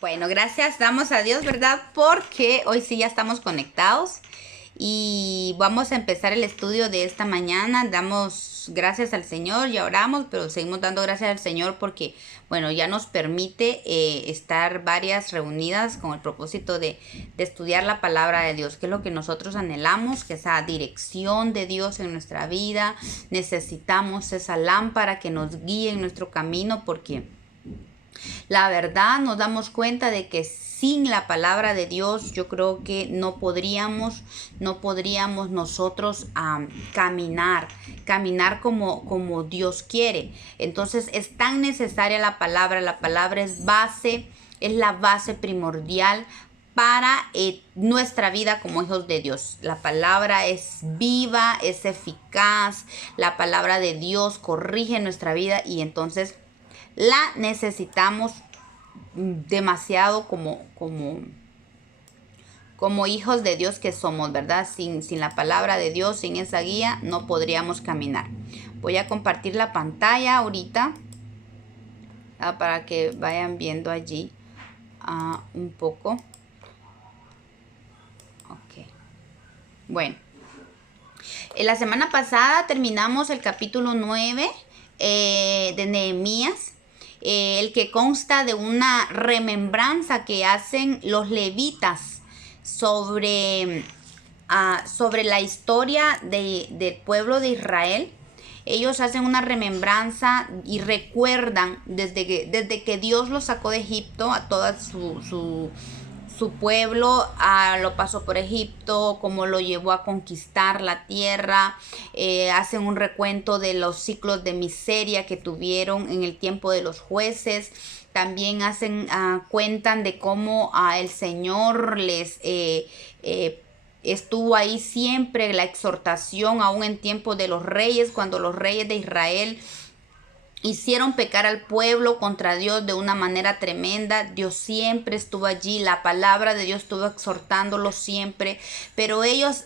Bueno, gracias damos a Dios, ¿verdad? Porque hoy sí ya estamos conectados y vamos a empezar el estudio de esta mañana. Damos gracias al Señor, ya oramos, pero seguimos dando gracias al Señor porque, bueno, ya nos permite estar varias reunidas con el propósito de estudiar la palabra de Dios, que es lo que nosotros anhelamos, que esa dirección de Dios en nuestra vida. Necesitamos esa lámpara que nos guíe en nuestro camino porque la verdad nos damos cuenta de que sin la palabra de Dios yo creo que no podríamos nosotros caminar como Dios quiere. Entonces es tan necesaria la palabra es la base primordial para nuestra vida como hijos de Dios. La palabra es viva, es eficaz, la palabra de Dios corrige nuestra vida y entonces la necesitamos demasiado como hijos de Dios que somos, ¿verdad? Sin la palabra de Dios, sin esa guía, no podríamos caminar. Voy a compartir la pantalla ahorita para que vayan viendo allí un poco. Ok. Bueno, la semana pasada terminamos el capítulo 9 de Nehemías. El que consta de una remembranza que hacen los levitas sobre la historia del pueblo de Israel. Ellos hacen una remembranza y recuerdan desde que Dios los sacó de Egipto a toda su pueblo, lo pasó por Egipto, cómo lo llevó a conquistar la tierra. Hacen un recuento de los ciclos de miseria que tuvieron en el tiempo de los jueces. También cuentan de cómo el Señor les estuvo ahí siempre, la exhortación aún en tiempo de los reyes, cuando los reyes de Israel hicieron pecar al pueblo contra Dios de una manera tremenda. Dios siempre estuvo allí, la palabra de Dios estuvo exhortándolos siempre, pero ellos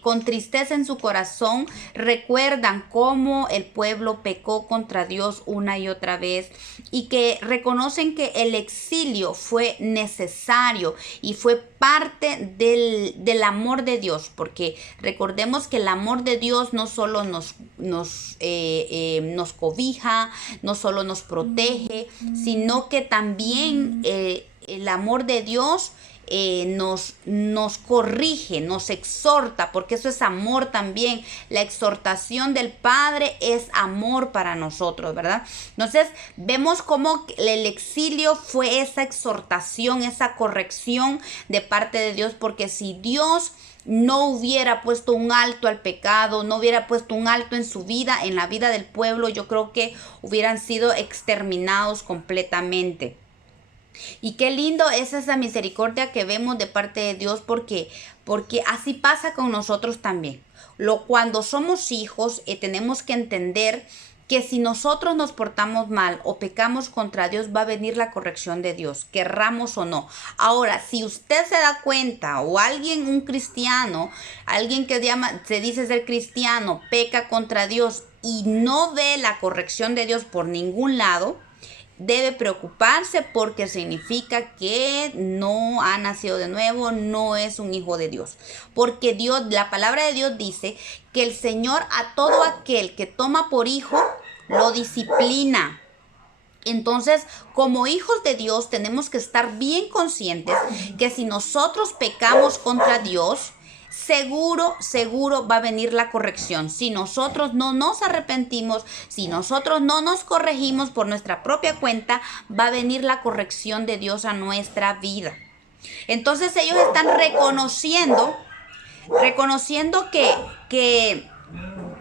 con tristeza en su corazón, recuerdan cómo el pueblo pecó contra Dios una y otra vez y que reconocen que el exilio fue necesario y fue parte del amor de Dios, porque recordemos que el amor de Dios no solo nos cobija, no solo nos protege, sino que también el amor de Dios nos corrige, nos exhorta, porque eso es amor también. La exhortación del Padre es amor para nosotros, ¿verdad? Entonces vemos cómo el exilio fue esa exhortación, esa corrección de parte de Dios, porque si Dios no hubiera puesto un alto al pecado, no hubiera puesto un alto en su vida, en la vida del pueblo, yo creo que hubieran sido exterminados completamente. Y qué lindo es esa misericordia que vemos de parte de Dios porque así pasa con nosotros también. Cuando somos hijos tenemos que entender que si nosotros nos portamos mal o pecamos contra Dios, va a venir la corrección de Dios, querramos o no. Ahora, si usted se da cuenta o un cristiano, alguien que se dice ser cristiano, peca contra Dios y no ve la corrección de Dios por ningún lado, debe preocuparse porque significa que no ha nacido de nuevo, no es un hijo de Dios. Porque Dios, la palabra de Dios dice que el Señor a todo aquel que toma por hijo, lo disciplina. Entonces, como hijos de Dios, tenemos que estar bien conscientes que si nosotros pecamos contra Dios, seguro va a venir la corrección. Si nosotros no nos arrepentimos, si nosotros no nos corregimos por nuestra propia cuenta, va a venir la corrección de Dios a nuestra vida. Entonces ellos están reconociendo que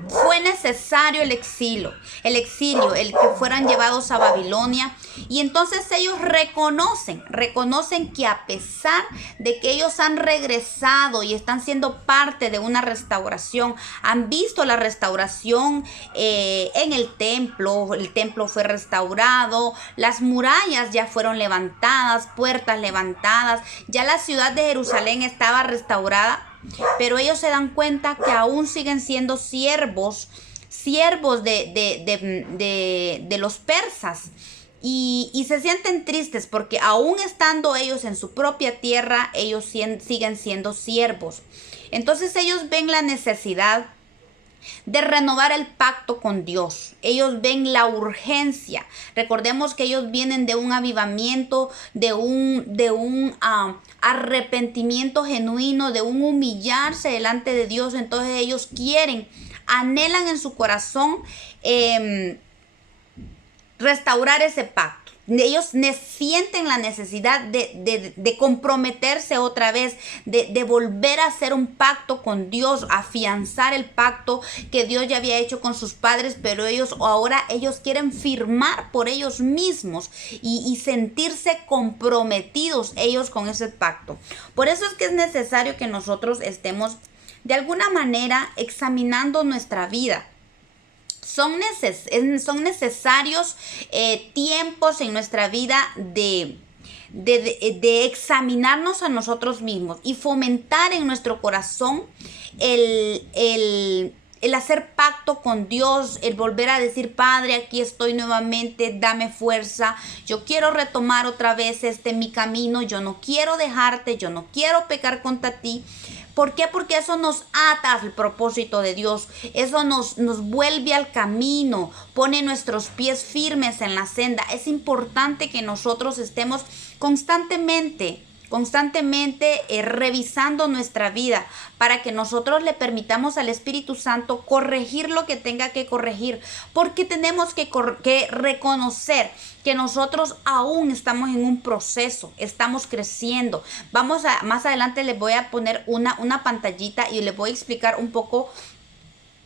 fue necesario el exilio, el que fueran llevados a Babilonia. Y entonces ellos reconocen que a pesar de que ellos han regresado y están siendo parte de una restauración, han visto la restauración en el templo fue restaurado, las murallas ya fueron levantadas, puertas levantadas, ya la ciudad de Jerusalén estaba restaurada. Pero ellos se dan cuenta que aún siguen siendo siervos de los persas. y se sienten tristes porque aún estando ellos en su propia tierra, ellos siguen siendo siervos. Entonces ellos ven la necesidad de renovar el pacto con Dios. Ellos ven la urgencia. Recordemos que ellos vienen de un avivamiento, de un arrepentimiento genuino, de un humillarse delante de Dios. Entonces ellos anhelan en su corazón restaurar ese pacto. Ellos sienten la necesidad de comprometerse otra vez, de volver a hacer un pacto con Dios, afianzar el pacto que Dios ya había hecho con sus padres, pero ahora ellos quieren firmar por ellos mismos y sentirse comprometidos ellos con ese pacto. Por eso es que es necesario que nosotros estemos de alguna manera examinando nuestra vida. Son necesarios tiempos en nuestra vida de examinarnos a nosotros mismos y fomentar en nuestro corazón el hacer pacto con Dios, el volver a decir: Padre, aquí estoy nuevamente, dame fuerza, yo quiero retomar otra vez mi camino, yo no quiero dejarte, yo no quiero pecar contra ti. ¿Por qué? Porque eso nos ata al propósito de Dios. Eso nos vuelve al camino, pone nuestros pies firmes en la senda. Es importante que nosotros estemos constantemente revisando nuestra vida para que nosotros le permitamos al Espíritu Santo corregir lo que tenga que corregir, porque tenemos que reconocer que nosotros aún estamos en un proceso, estamos creciendo. Más adelante les voy a poner una pantallita y les voy a explicar un poco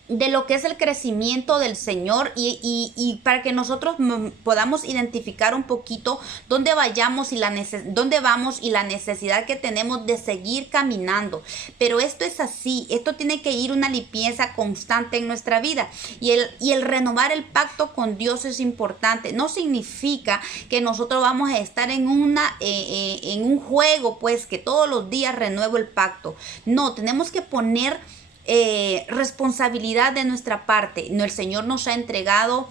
de lo que es el crecimiento del Señor y para que nosotros podamos identificar un poquito dónde vamos y la necesidad que tenemos de seguir caminando. Pero esto es así, esto tiene que ir una limpieza constante en nuestra vida y el renovar el pacto con Dios es importante. No significa que nosotros vamos a estar en un juego, pues que todos los días renuevo el pacto. No, tenemos que poner responsabilidad de nuestra parte. El Señor nos ha entregado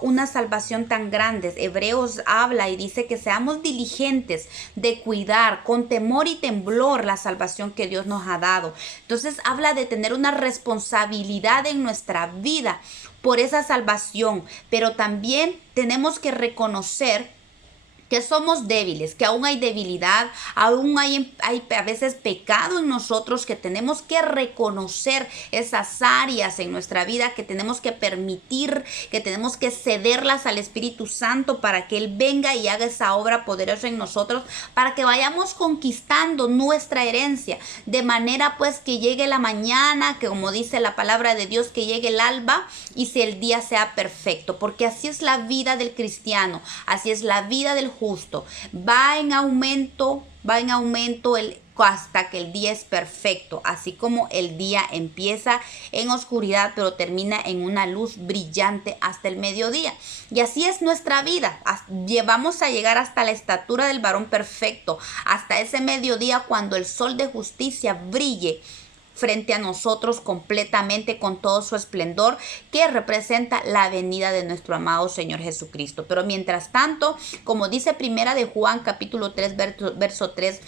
una salvación tan grande. Hebreos habla y dice que seamos diligentes de cuidar con temor y temblor la salvación que Dios nos ha dado. Entonces habla de tener una responsabilidad en nuestra vida por esa salvación, pero también tenemos que reconocer que somos débiles, que aún hay debilidad, aún hay a veces pecado en nosotros, que tenemos que reconocer esas áreas en nuestra vida, que tenemos que permitir, que tenemos que cederlas al Espíritu Santo para que Él venga y haga esa obra poderosa en nosotros, para que vayamos conquistando nuestra herencia, de manera pues que llegue la mañana, que como dice la palabra de Dios, que llegue el alba y si el día sea perfecto, porque así es la vida del cristiano, así es la vida del justo, va en aumento hasta que el día es perfecto, así como el día empieza en oscuridad pero termina en una luz brillante hasta el mediodía. Y así es nuestra vida, vamos a llegar hasta la estatura del varón perfecto, hasta ese mediodía cuando el sol de justicia brille frente a nosotros completamente con todo su esplendor, que representa la venida de nuestro amado Señor Jesucristo. Pero mientras tanto, como dice Primera de Juan capítulo 3 verso 3,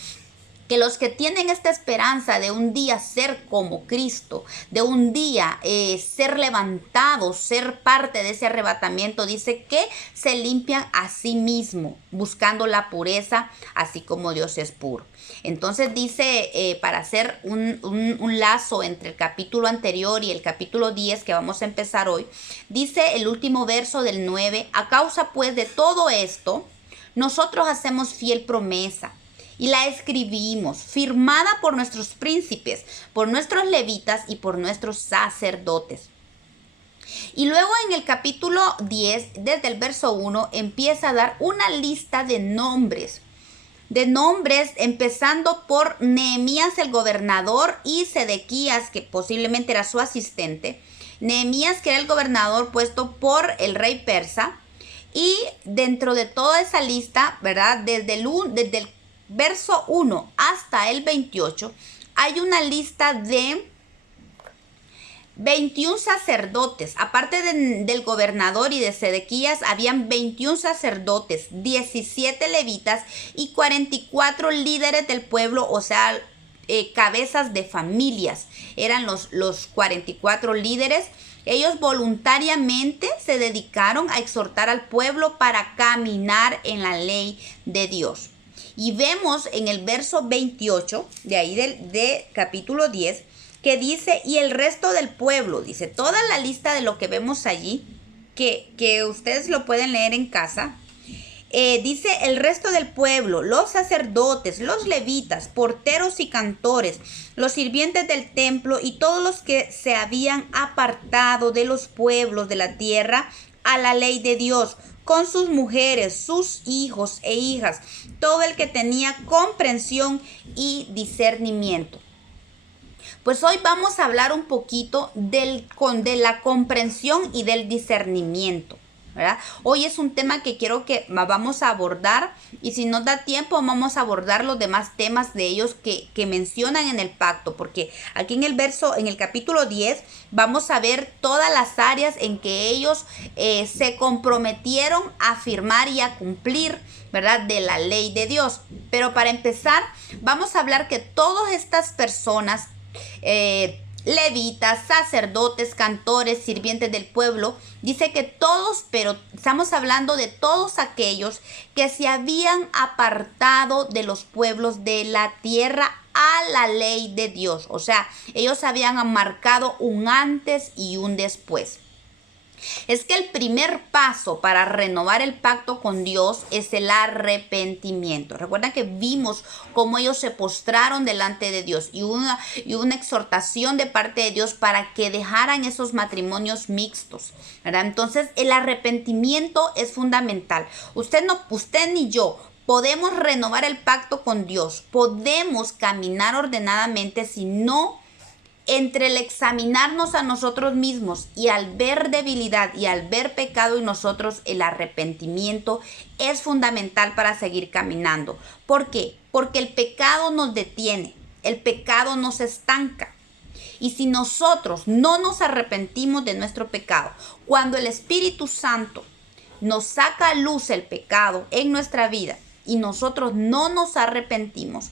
que los que tienen esta esperanza de un día ser como Cristo, de un día ser levantados, ser parte de ese arrebatamiento, dice que se limpian a sí mismos, buscando la pureza, así como Dios es puro. Entonces dice, para hacer un lazo entre el capítulo anterior y el capítulo 10 que vamos a empezar hoy, dice el último verso del 9, a causa pues de todo esto, nosotros hacemos fiel promesa, y la escribimos, firmada por nuestros príncipes, por nuestros levitas y por nuestros sacerdotes. Y luego en el capítulo 10, desde el verso 1, empieza a dar una lista de nombres, empezando por Nehemías el gobernador y Sedequías, que posiblemente era su asistente. Nehemías, que era el gobernador puesto por el rey persa. Y dentro de toda esa lista, ¿verdad? Desde el verso 1 hasta el 28, hay una lista 21 sacerdotes, aparte del gobernador y de Sedequías, habían 21 sacerdotes, 17 levitas y 44 líderes del pueblo, o sea, cabezas de familias. Eran los 44 líderes. Ellos voluntariamente se dedicaron a exhortar al pueblo para caminar en la ley de Dios. Y vemos en el verso 28, de ahí de capítulo 10, que dice, y el resto del pueblo, dice, toda la lista de lo que vemos allí, que ustedes lo pueden leer en casa, dice el resto del pueblo, los sacerdotes, los levitas, porteros y cantores, los sirvientes del templo y todos los que se habían apartado de los pueblos de la tierra a la ley de Dios, con sus mujeres, sus hijos e hijas, todo el que tenía comprensión y discernimiento. Pues hoy vamos a hablar un poquito de la comprensión y del discernimiento, ¿verdad? Hoy es un tema que quiero que vamos a abordar, y si nos da tiempo vamos a abordar los demás temas de ellos que mencionan en el pacto, porque aquí en el capítulo 10 vamos a ver todas las áreas en que ellos se comprometieron a firmar y a cumplir, ¿verdad?, de la ley de Dios. Pero para empezar vamos a hablar que todas estas personas, levitas, sacerdotes, cantores, sirvientes del pueblo, dice que todos, pero estamos hablando de todos aquellos que se habían apartado de los pueblos de la tierra a la ley de Dios. O sea, ellos habían marcado un antes y un después. Es que el primer paso para renovar el pacto con Dios es el arrepentimiento. Recuerda que vimos cómo ellos se postraron delante de Dios y una exhortación de parte de Dios para que dejaran esos matrimonios mixtos, ¿verdad? Entonces el arrepentimiento es fundamental. Usted ni yo podemos renovar el pacto con Dios, podemos caminar ordenadamente si no, entre el examinarnos a nosotros mismos y al ver debilidad y al ver pecado en nosotros, el arrepentimiento es fundamental para seguir caminando. ¿Por qué? Porque el pecado nos detiene, el pecado nos estanca. Y si nosotros no nos arrepentimos de nuestro pecado, cuando el Espíritu Santo nos saca a luz el pecado en nuestra vida y nosotros no nos arrepentimos,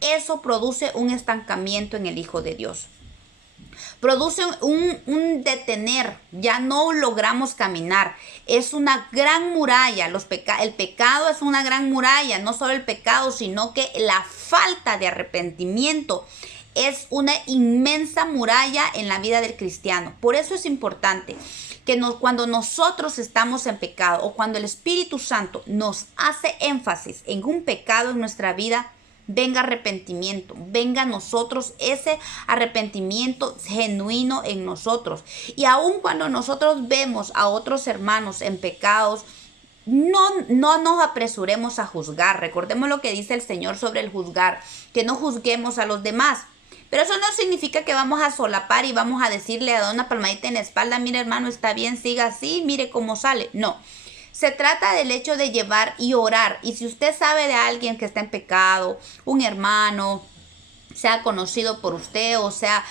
eso produce un estancamiento en el Hijo de Dios. Produce un detener, ya no logramos caminar. Es una gran muralla, el pecado es una gran muralla, no solo el pecado, sino que la falta de arrepentimiento es una inmensa muralla en la vida del cristiano. Por eso es importante que cuando nosotros estamos en pecado o cuando el Espíritu Santo nos hace énfasis en un pecado en nuestra vida, venga arrepentimiento, venga a nosotros ese arrepentimiento genuino en nosotros. Y aun cuando nosotros vemos a otros hermanos en pecados, no nos apresuremos a juzgar. Recordemos lo que dice el Señor sobre el juzgar, que no juzguemos a los demás. Pero eso no significa que vamos a solapar y vamos a decirle a una palmadita en la espalda, mire hermano, está bien, siga así, mire cómo sale. No. Se trata del hecho de llevar y orar. Y si usted sabe de alguien que está en pecado, un hermano, sea conocido por usted, o sea,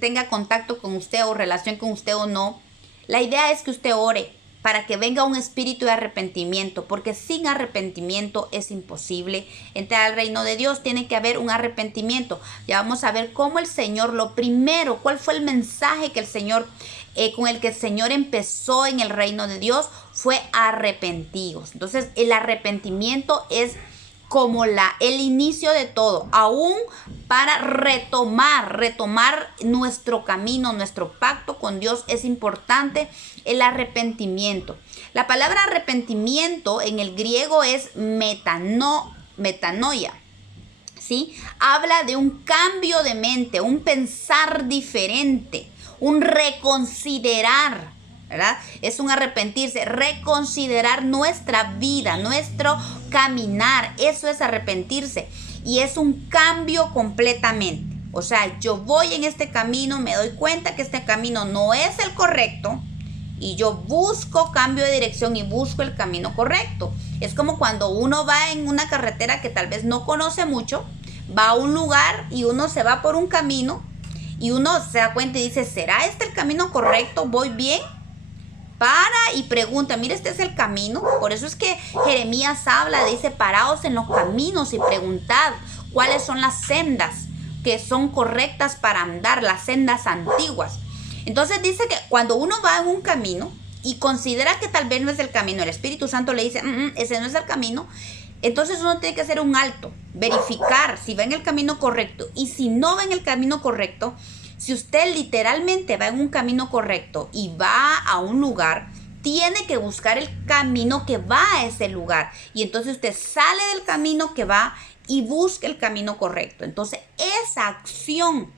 tenga contacto con usted o relación con usted o no, la idea es que usted ore para que venga un espíritu de arrepentimiento, porque sin arrepentimiento es imposible entrar al reino de Dios. Tiene que haber un arrepentimiento. Ya vamos a ver cómo el Señor, lo primero, cuál fue el mensaje que el Señor, con el que el Señor empezó en el reino de Dios, fue arrepentidos. Entonces el arrepentimiento es como el inicio de todo, aún para retomar nuestro camino, nuestro pacto con Dios, es importante el arrepentimiento. La palabra arrepentimiento en el griego es metanoia, ¿sí? Habla de un cambio de mente, un pensar diferente, un reconsiderar, ¿verdad? Es un arrepentirse, reconsiderar nuestra vida, nuestro caminar. Eso es arrepentirse y es un cambio completamente. O sea, yo voy en este camino, me doy cuenta que este camino no es el correcto y yo busco cambio de dirección y busco el camino correcto. Es como cuando uno va en una carretera que tal vez no conoce mucho, va a un lugar y uno se va por un camino Y uno se da cuenta y dice, ¿será este el camino correcto? ¿Voy bien? Para y pregunta, mira, este es el camino. Por eso es que Jeremías habla, dice, paraos en los caminos y preguntad cuáles son las sendas que son correctas para andar, las sendas antiguas. Entonces dice que cuando uno va en un camino y considera que tal vez no es el camino, el Espíritu Santo le dice, ese no es el camino, entonces uno tiene que hacer un alto, verificar si va en el camino correcto. Y si no va en el camino correcto, si usted literalmente va en un camino correcto y va a un lugar, tiene que buscar el camino que va a ese lugar. Y entonces usted sale del camino que va y busca el camino correcto. Entonces esa acción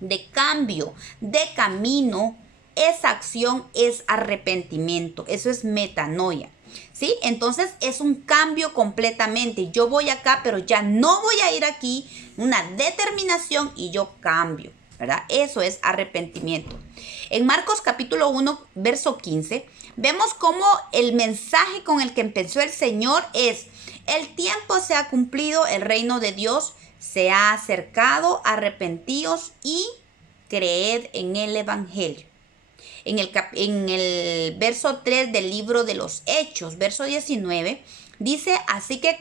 de cambio de camino, esa acción es arrepentimiento. Eso es metanoia. ¿Sí? Entonces es un cambio completamente. Yo voy acá, pero ya no voy a ir aquí. Una determinación y yo cambio, ¿verdad? Eso es arrepentimiento. En Marcos capítulo 1, verso 15, vemos cómo el mensaje con el que empezó el Señor es: el tiempo se ha cumplido, el reino de Dios se ha acercado, arrepentíos y creed en el Evangelio. En el verso 3 del libro de los Hechos, verso 19, dice, así que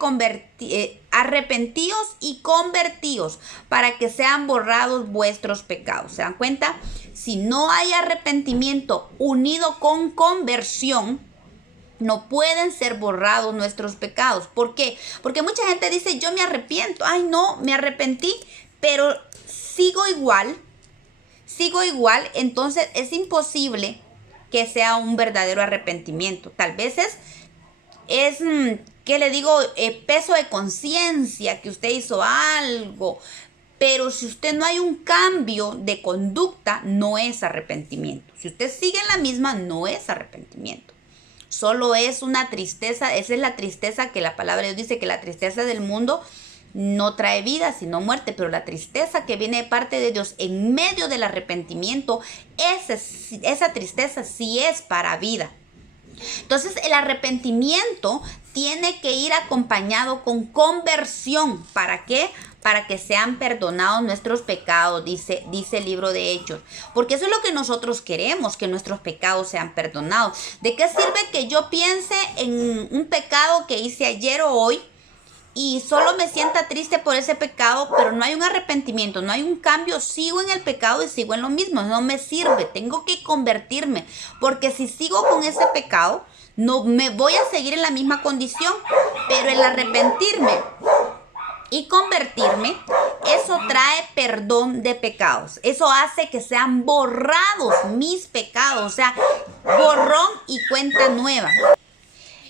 arrepentíos y convertíos para que sean borrados vuestros pecados. ¿Se dan cuenta? Si no hay arrepentimiento unido con conversión, no pueden ser borrados nuestros pecados. ¿Por qué? Porque mucha gente dice, yo me arrepiento. Ay, no, me arrepentí, pero sigo igual. Entonces es imposible que sea un verdadero arrepentimiento. Tal vez es ¿qué le digo? Peso de conciencia, que usted hizo algo. Pero si usted no hay un cambio de conducta, no es arrepentimiento. Si usted sigue en la misma, no es arrepentimiento. Solo es una tristeza. Esa es la tristeza que la palabra de Dios dice, que la tristeza del mundo no trae vida, sino muerte. Pero la tristeza que viene de parte de Dios en medio del arrepentimiento, esa tristeza sí es para vida. Entonces el arrepentimiento tiene que ir acompañado con conversión. ¿Para qué? Para que sean perdonados nuestros pecados, dice el libro de Hechos. Porque eso es lo que nosotros queremos, que nuestros pecados sean perdonados. ¿De qué sirve que yo piense en un pecado que hice ayer o hoy y solo me sienta triste por ese pecado, pero no hay un arrepentimiento, no hay un cambio? Sigo en el pecado y sigo en lo mismo. No me sirve, tengo que convertirme, porque si sigo con ese pecado, no me voy a seguir en la misma condición. Pero el arrepentirme y convertirme, eso trae perdón de pecados. Eso hace que sean borrados mis pecados, o sea, borrón y cuenta nueva.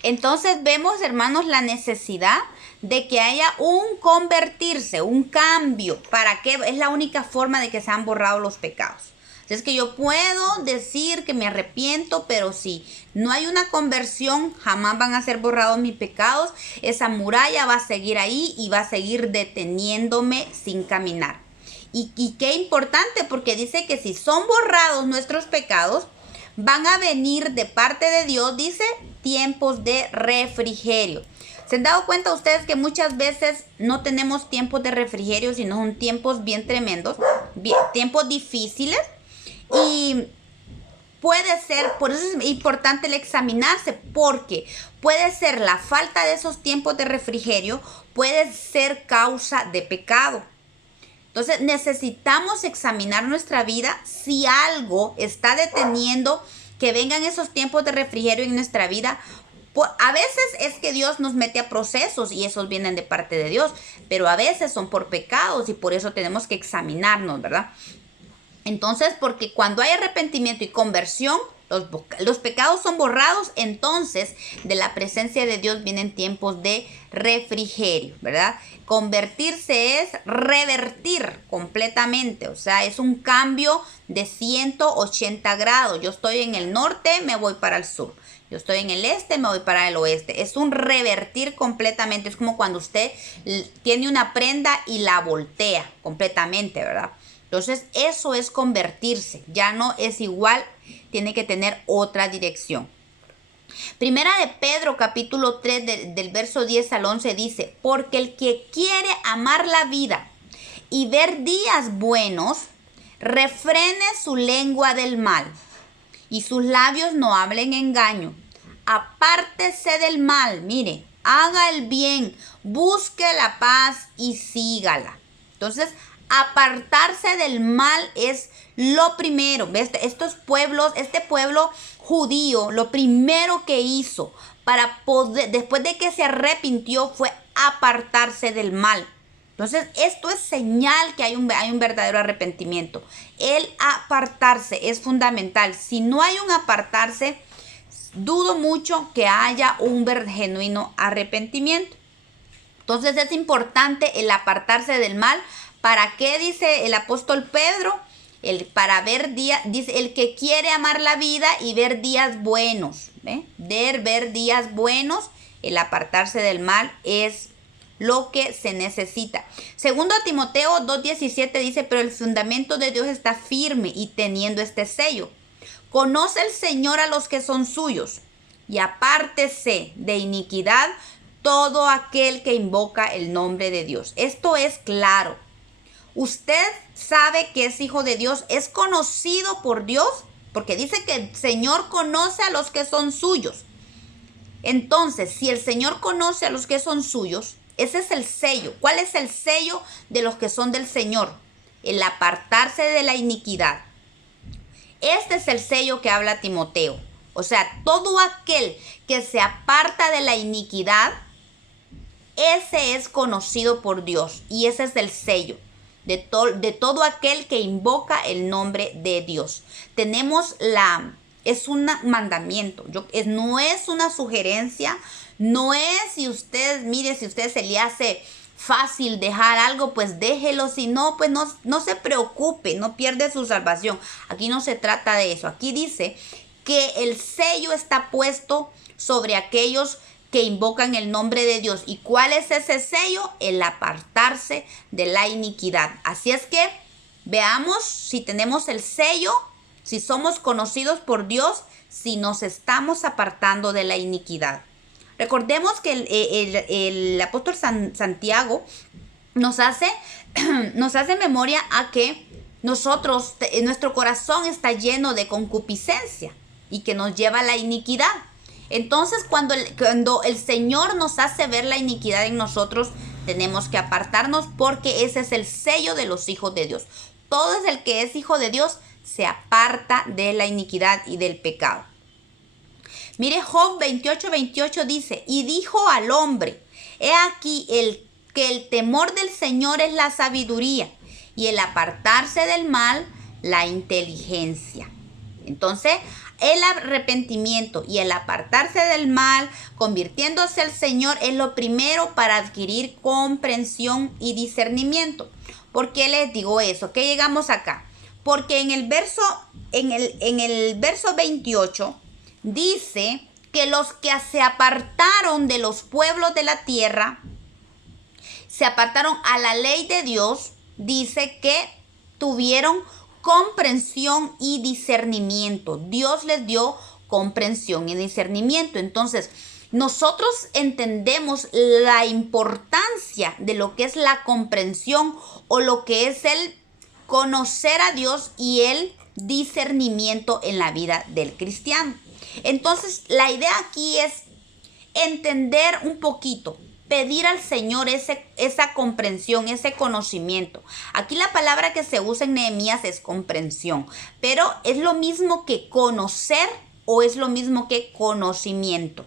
Entonces vemos, hermanos, la necesidad de que haya un convertirse, un cambio. ¿Para qué? Es la única forma de que sean borrados los pecados. Es que yo puedo decir que me arrepiento, pero si no hay una conversión, jamás van a ser borrados mis pecados. Esa muralla va a seguir ahí y va a seguir deteniéndome sin caminar. Y qué importante, porque dice que si son borrados nuestros pecados, van a venir de parte de Dios, dice, tiempos de refrigerio. ¿Se han dado cuenta ustedes que muchas veces no tenemos tiempos de refrigerio, sino son tiempos bien tremendos, tiempos difíciles? Y puede ser, por eso es importante el examinarse, porque puede ser la falta de esos tiempos de refrigerio, puede ser causa de pecado. Entonces necesitamos examinar nuestra vida si algo está deteniendo que vengan esos tiempos de refrigerio en nuestra vida. A veces es que Dios nos mete a procesos y esos vienen de parte de Dios, pero a veces son por pecados y por eso tenemos que examinarnos, ¿verdad? Entonces, porque cuando hay arrepentimiento y conversión, los pecados son borrados, entonces de la presencia de Dios vienen tiempos de refrigerio, ¿verdad? Convertirse es revertir completamente, o sea, es un cambio de 180 grados. Yo estoy en el norte, me voy para el sur. Yo estoy en el este, me voy para el oeste. Es un revertir completamente. Es como cuando usted tiene una prenda y la voltea completamente, ¿verdad? Entonces, eso es convertirse. Ya no es igual, tiene que tener otra dirección. Primera de Pedro, capítulo 3, del verso 10 al 11, dice: porque el que quiere amar la vida y ver días buenos, refrene su lengua del mal y sus labios no hablen engaño. Apártese del mal, mire, haga el bien, busque la paz y sígala. Entonces, apartarse del mal es lo primero. Estos pueblos, este pueblo judío, lo primero que hizo para poder, después de que se arrepintió, fue apartarse del mal. Entonces, esto es señal que hay un verdadero arrepentimiento. El apartarse es fundamental. Si no hay un apartarse, dudo mucho que haya un genuino arrepentimiento. Entonces, es importante el apartarse del mal. ¿Para qué? Dice el apóstol Pedro. Para ver días, dice, el que quiere amar la vida y ver días buenos. Ver días buenos, el apartarse del mal es lo que se necesita. Segundo a Timoteo 2:17 dice, pero el fundamento de Dios está firme y teniendo este sello. Conoce el Señor a los que son suyos y apártese de iniquidad todo aquel que invoca el nombre de Dios. Esto es claro. Usted sabe que es hijo de Dios, es conocido por Dios, porque dice que el Señor conoce a los que son suyos. Entonces, si el Señor conoce a los que son suyos, ese es el sello. ¿Cuál es el sello de los que son del Señor? El apartarse de la iniquidad. Este es el sello que habla Timoteo. O sea, todo aquel que se aparta de la iniquidad, ese es conocido por Dios. Y ese es el sello de todo aquel que invoca el nombre de Dios. Es un mandamiento. No es una sugerencia. No es si usted se le hace fácil dejar algo, pues déjelo. Si no, pues no se preocupe, no pierde su salvación. Aquí no se trata de eso. Aquí dice que el sello está puesto sobre aquellos que invocan el nombre de Dios. ¿Y cuál es ese sello? El apartarse de la iniquidad. Así es que veamos si tenemos el sello, si somos conocidos por Dios, si nos estamos apartando de la iniquidad. Recordemos que el apóstol Santiago nos hace memoria a que nuestro corazón está lleno de concupiscencia y que nos lleva a la iniquidad. Entonces, cuando el Señor nos hace ver la iniquidad en nosotros, tenemos que apartarnos porque ese es el sello de los hijos de Dios. Todo el que es hijo de Dios se aparta de la iniquidad y del pecado. Mire, Job 28:28 dice, y dijo al hombre, he aquí que el temor del Señor es la sabiduría y el apartarse del mal, la inteligencia. Entonces, el arrepentimiento y el apartarse del mal, convirtiéndose al Señor, es lo primero para adquirir comprensión y discernimiento. ¿Por qué les digo eso? ¿Qué llegamos acá? Porque en el verso 28 dice que los que se apartaron de los pueblos de la tierra, se apartaron a la ley de Dios, dice que tuvieron comprensión y discernimiento. Dios les dio comprensión y discernimiento. Entonces, nosotros entendemos la importancia de lo que es la comprensión o lo que es el conocer a Dios y el discernimiento en la vida del cristiano. Entonces, la idea aquí es entender un poquito, pedir al Señor esa comprensión, ese conocimiento. Aquí la palabra que se usa en Nehemías es comprensión, pero ¿es lo mismo que conocer o es lo mismo que conocimiento?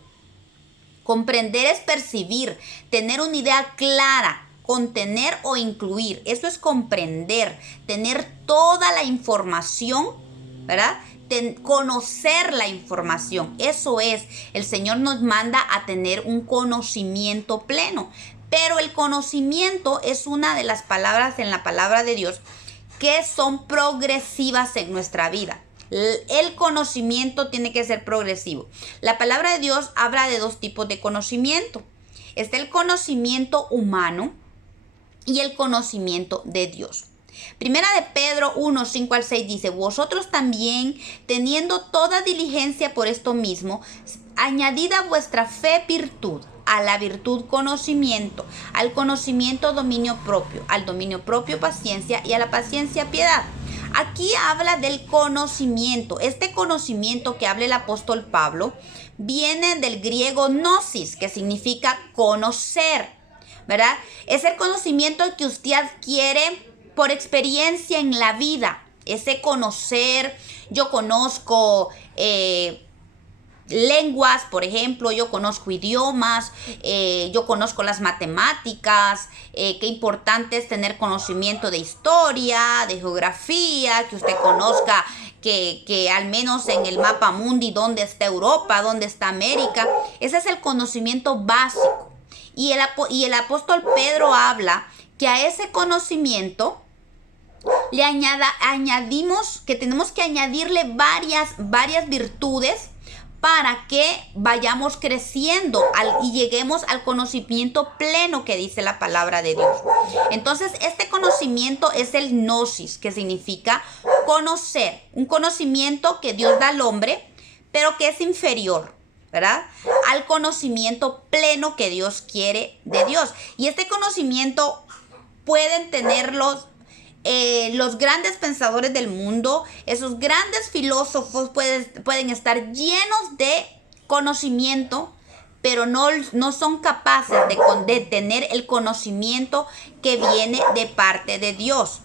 Comprender es percibir, tener una idea clara, contener o incluir. Eso es comprender, tener toda la información, ¿verdad? Conocer la información. Eso es, el Señor nos manda a tener un conocimiento pleno. Pero el conocimiento es una de las palabras en la palabra de Dios que son progresivas en nuestra vida. El conocimiento tiene que ser progresivo. La palabra de Dios habla de dos tipos de conocimiento. Está el conocimiento humano y el conocimiento de Dios. Primera de Pedro 1, 5 al 6 dice, vosotros también, teniendo toda diligencia por esto mismo, añadid a vuestra fe virtud, a la virtud conocimiento, al conocimiento dominio propio, al dominio propio paciencia y a la paciencia piedad, Aquí habla del conocimiento. Este conocimiento que habla el apóstol Pablo viene del griego gnosis, que significa conocer, ¿verdad? Es el conocimiento que usted adquiere por experiencia en la vida. Ese conocer, yo conozco lenguas, por ejemplo, yo conozco idiomas, yo conozco las matemáticas, qué importante es tener conocimiento de historia, de geografía, que usted conozca que al menos en el mapa mundi dónde está Europa, dónde está América. Ese es el conocimiento básico. Y el apóstol Pedro habla que a ese conocimiento le añadimos, que tenemos que añadirle varias virtudes para que vayamos creciendo y lleguemos al conocimiento pleno que dice la palabra de Dios. Entonces, este conocimiento es el gnosis, que significa conocer, un conocimiento que Dios da al hombre, pero que es inferior, ¿verdad?, al conocimiento pleno que Dios quiere de Dios. Y este conocimiento pueden tenerlos los grandes pensadores del mundo, esos grandes filósofos pueden estar llenos de conocimiento, pero no son capaces de tener el conocimiento que viene de parte de Dios.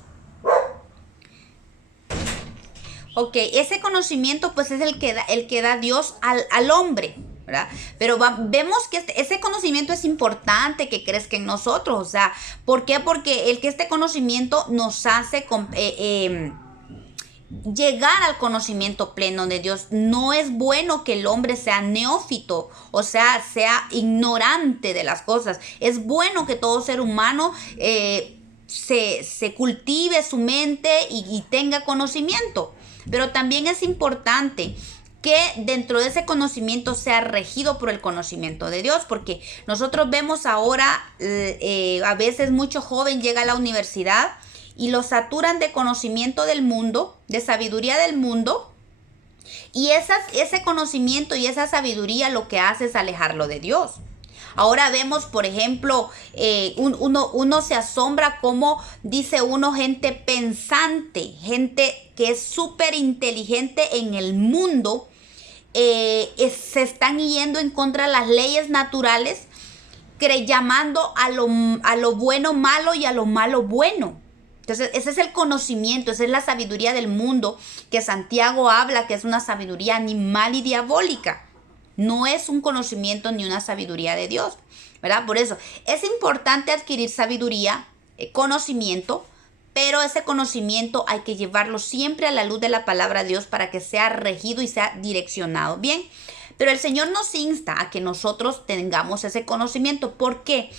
Ok, ese conocimiento pues es el que da Dios al hombre, ¿verdad? Pero vemos que ese conocimiento es importante que crezca en nosotros. O sea, ¿por qué? Porque este conocimiento nos hace llegar al conocimiento pleno de Dios. No es bueno que el hombre sea neófito, o sea ignorante de las cosas. Es bueno que todo ser humano se cultive su mente y tenga conocimiento. Pero también es importante que dentro de ese conocimiento sea regido por el conocimiento de Dios, porque nosotros vemos ahora, a veces mucho joven llega a la universidad y lo saturan de conocimiento del mundo, de sabiduría del mundo, y ese conocimiento y esa sabiduría lo que hace es alejarlo de Dios. Ahora vemos, por ejemplo, uno se asombra cómo dice uno, gente pensante, gente que es súper inteligente en el mundo, se están yendo en contra de las leyes naturales, llamando a lo bueno malo y a lo malo bueno. Entonces, ese es el conocimiento, esa es la sabiduría del mundo que Santiago habla, que es una sabiduría animal y diabólica. No es un conocimiento ni una sabiduría de Dios, ¿verdad? Por eso es importante adquirir sabiduría, conocimiento, pero ese conocimiento hay que llevarlo siempre a la luz de la palabra de Dios para que sea regido y sea direccionado. Bien, pero el Señor nos insta a que nosotros tengamos ese conocimiento. ¿Por qué?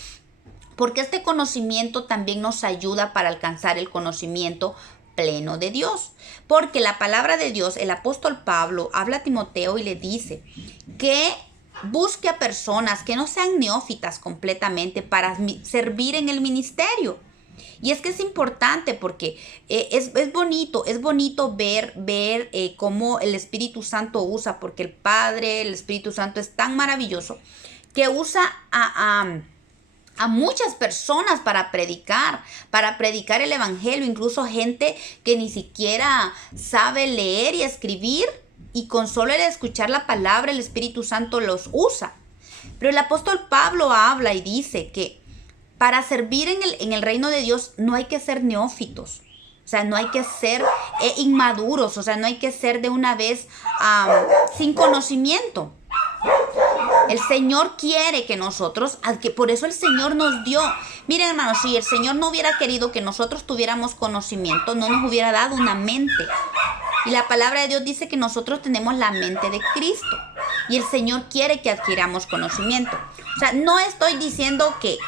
Porque este conocimiento también nos ayuda para alcanzar el conocimiento pleno de Dios. Porque la palabra de Dios, el apóstol Pablo habla a Timoteo y le dice que busque a personas que no sean neófitas completamente para servir en el ministerio. Y es que es importante porque es bonito ver cómo el Espíritu Santo usa, porque el Padre, el Espíritu Santo es tan maravilloso que usa a muchas personas para predicar el evangelio, incluso gente que ni siquiera sabe leer y escribir, y con solo el escuchar la palabra el Espíritu Santo los usa. Pero el apóstol Pablo habla y dice que para servir en el reino de Dios no hay que ser neófitos. O sea, no hay que ser inmaduros, o sea, no hay que ser de una vez sin conocimiento. El Señor quiere que nosotros, por eso el Señor nos dio. Miren, hermanos, si el Señor no hubiera querido que nosotros tuviéramos conocimiento, no nos hubiera dado una mente. Y la palabra de Dios dice que nosotros tenemos la mente de Cristo. Y el Señor quiere que adquiramos conocimiento. O sea, no estoy diciendo que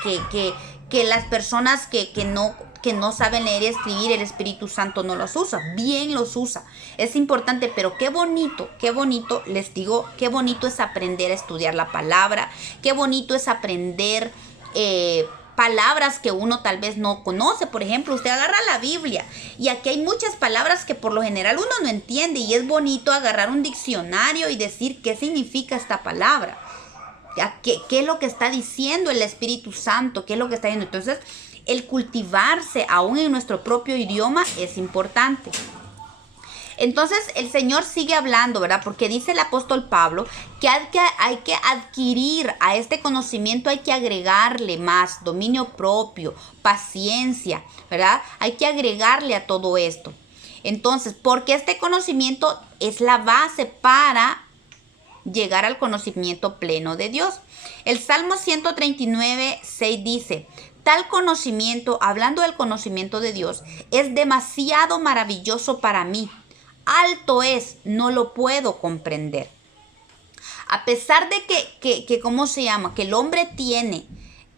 las personas que no saben leer y escribir, el Espíritu Santo no los usa. Bien los usa. Es importante, pero qué bonito, les digo, qué bonito es aprender a estudiar la palabra. Qué bonito es aprender palabras que uno tal vez no conoce. Por ejemplo, usted agarra la Biblia y aquí hay muchas palabras que por lo general uno no entiende, y es bonito agarrar un diccionario y decir qué significa esta palabra. ¿Qué es lo que está diciendo el Espíritu Santo? ¿Qué es lo que está diciendo? Entonces, el cultivarse aún en nuestro propio idioma es importante. Entonces el Señor sigue hablando, ¿verdad? Porque dice el apóstol Pablo que hay que adquirir a este conocimiento, hay que agregarle más dominio propio, paciencia, ¿verdad? Hay que agregarle a todo esto. Entonces, porque este conocimiento es la base para llegar al conocimiento pleno de Dios. El Salmo 139:6 dice: tal conocimiento, hablando del conocimiento de Dios, es demasiado maravilloso para mí. Alto es, no lo puedo comprender. A pesar de que ¿cómo se llama? Que el hombre tiene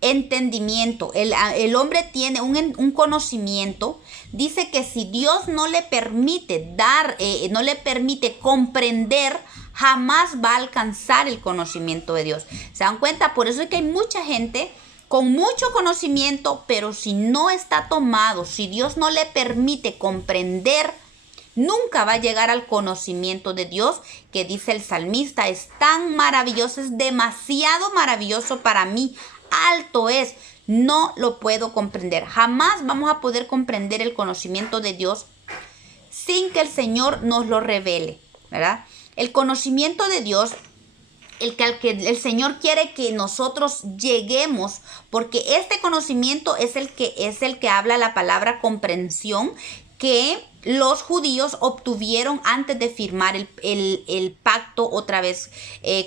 entendimiento, el hombre tiene un conocimiento, dice que si Dios no le permite no le permite comprender, jamás va a alcanzar el conocimiento de Dios. ¿Se dan cuenta? Por eso es que hay mucha gente con mucho conocimiento, pero si no está tomado, si Dios no le permite comprender, nunca va a llegar al conocimiento de Dios, que dice el salmista: es tan maravilloso, es demasiado maravilloso para mí, alto es, no lo puedo comprender. Jamás vamos a poder comprender el conocimiento de Dios sin que el Señor nos lo revele, ¿verdad? El conocimiento de Dios, al que el Señor quiere que nosotros lleguemos, porque este conocimiento es el que habla la palabra comprensión, que los judíos obtuvieron antes de firmar el pacto otra vez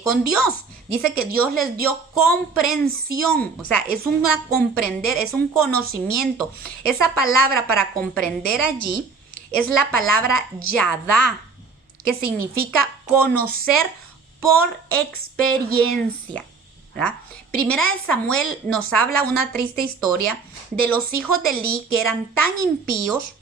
con Dios. Dice que Dios les dio comprensión, o sea, es comprender, es un conocimiento. Esa palabra para comprender allí es la palabra yadá, que significa conocer por experiencia, ¿verdad? Primera de Samuel nos habla una triste historia de los hijos de Eli, que eran tan impíos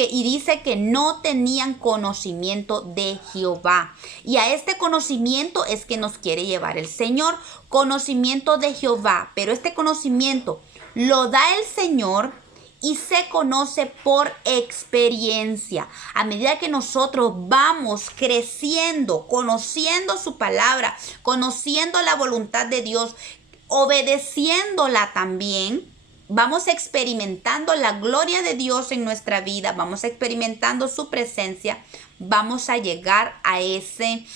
y dice que no tenían conocimiento de Jehová. Y a este conocimiento es que nos quiere llevar el Señor, conocimiento de Jehová. Pero este conocimiento lo da el Señor y se conoce por experiencia. A medida que nosotros vamos creciendo, conociendo su palabra, conociendo la voluntad de Dios, obedeciéndola también, vamos experimentando la gloria de Dios en nuestra vida, vamos experimentando su presencia, vamos a llegar a ese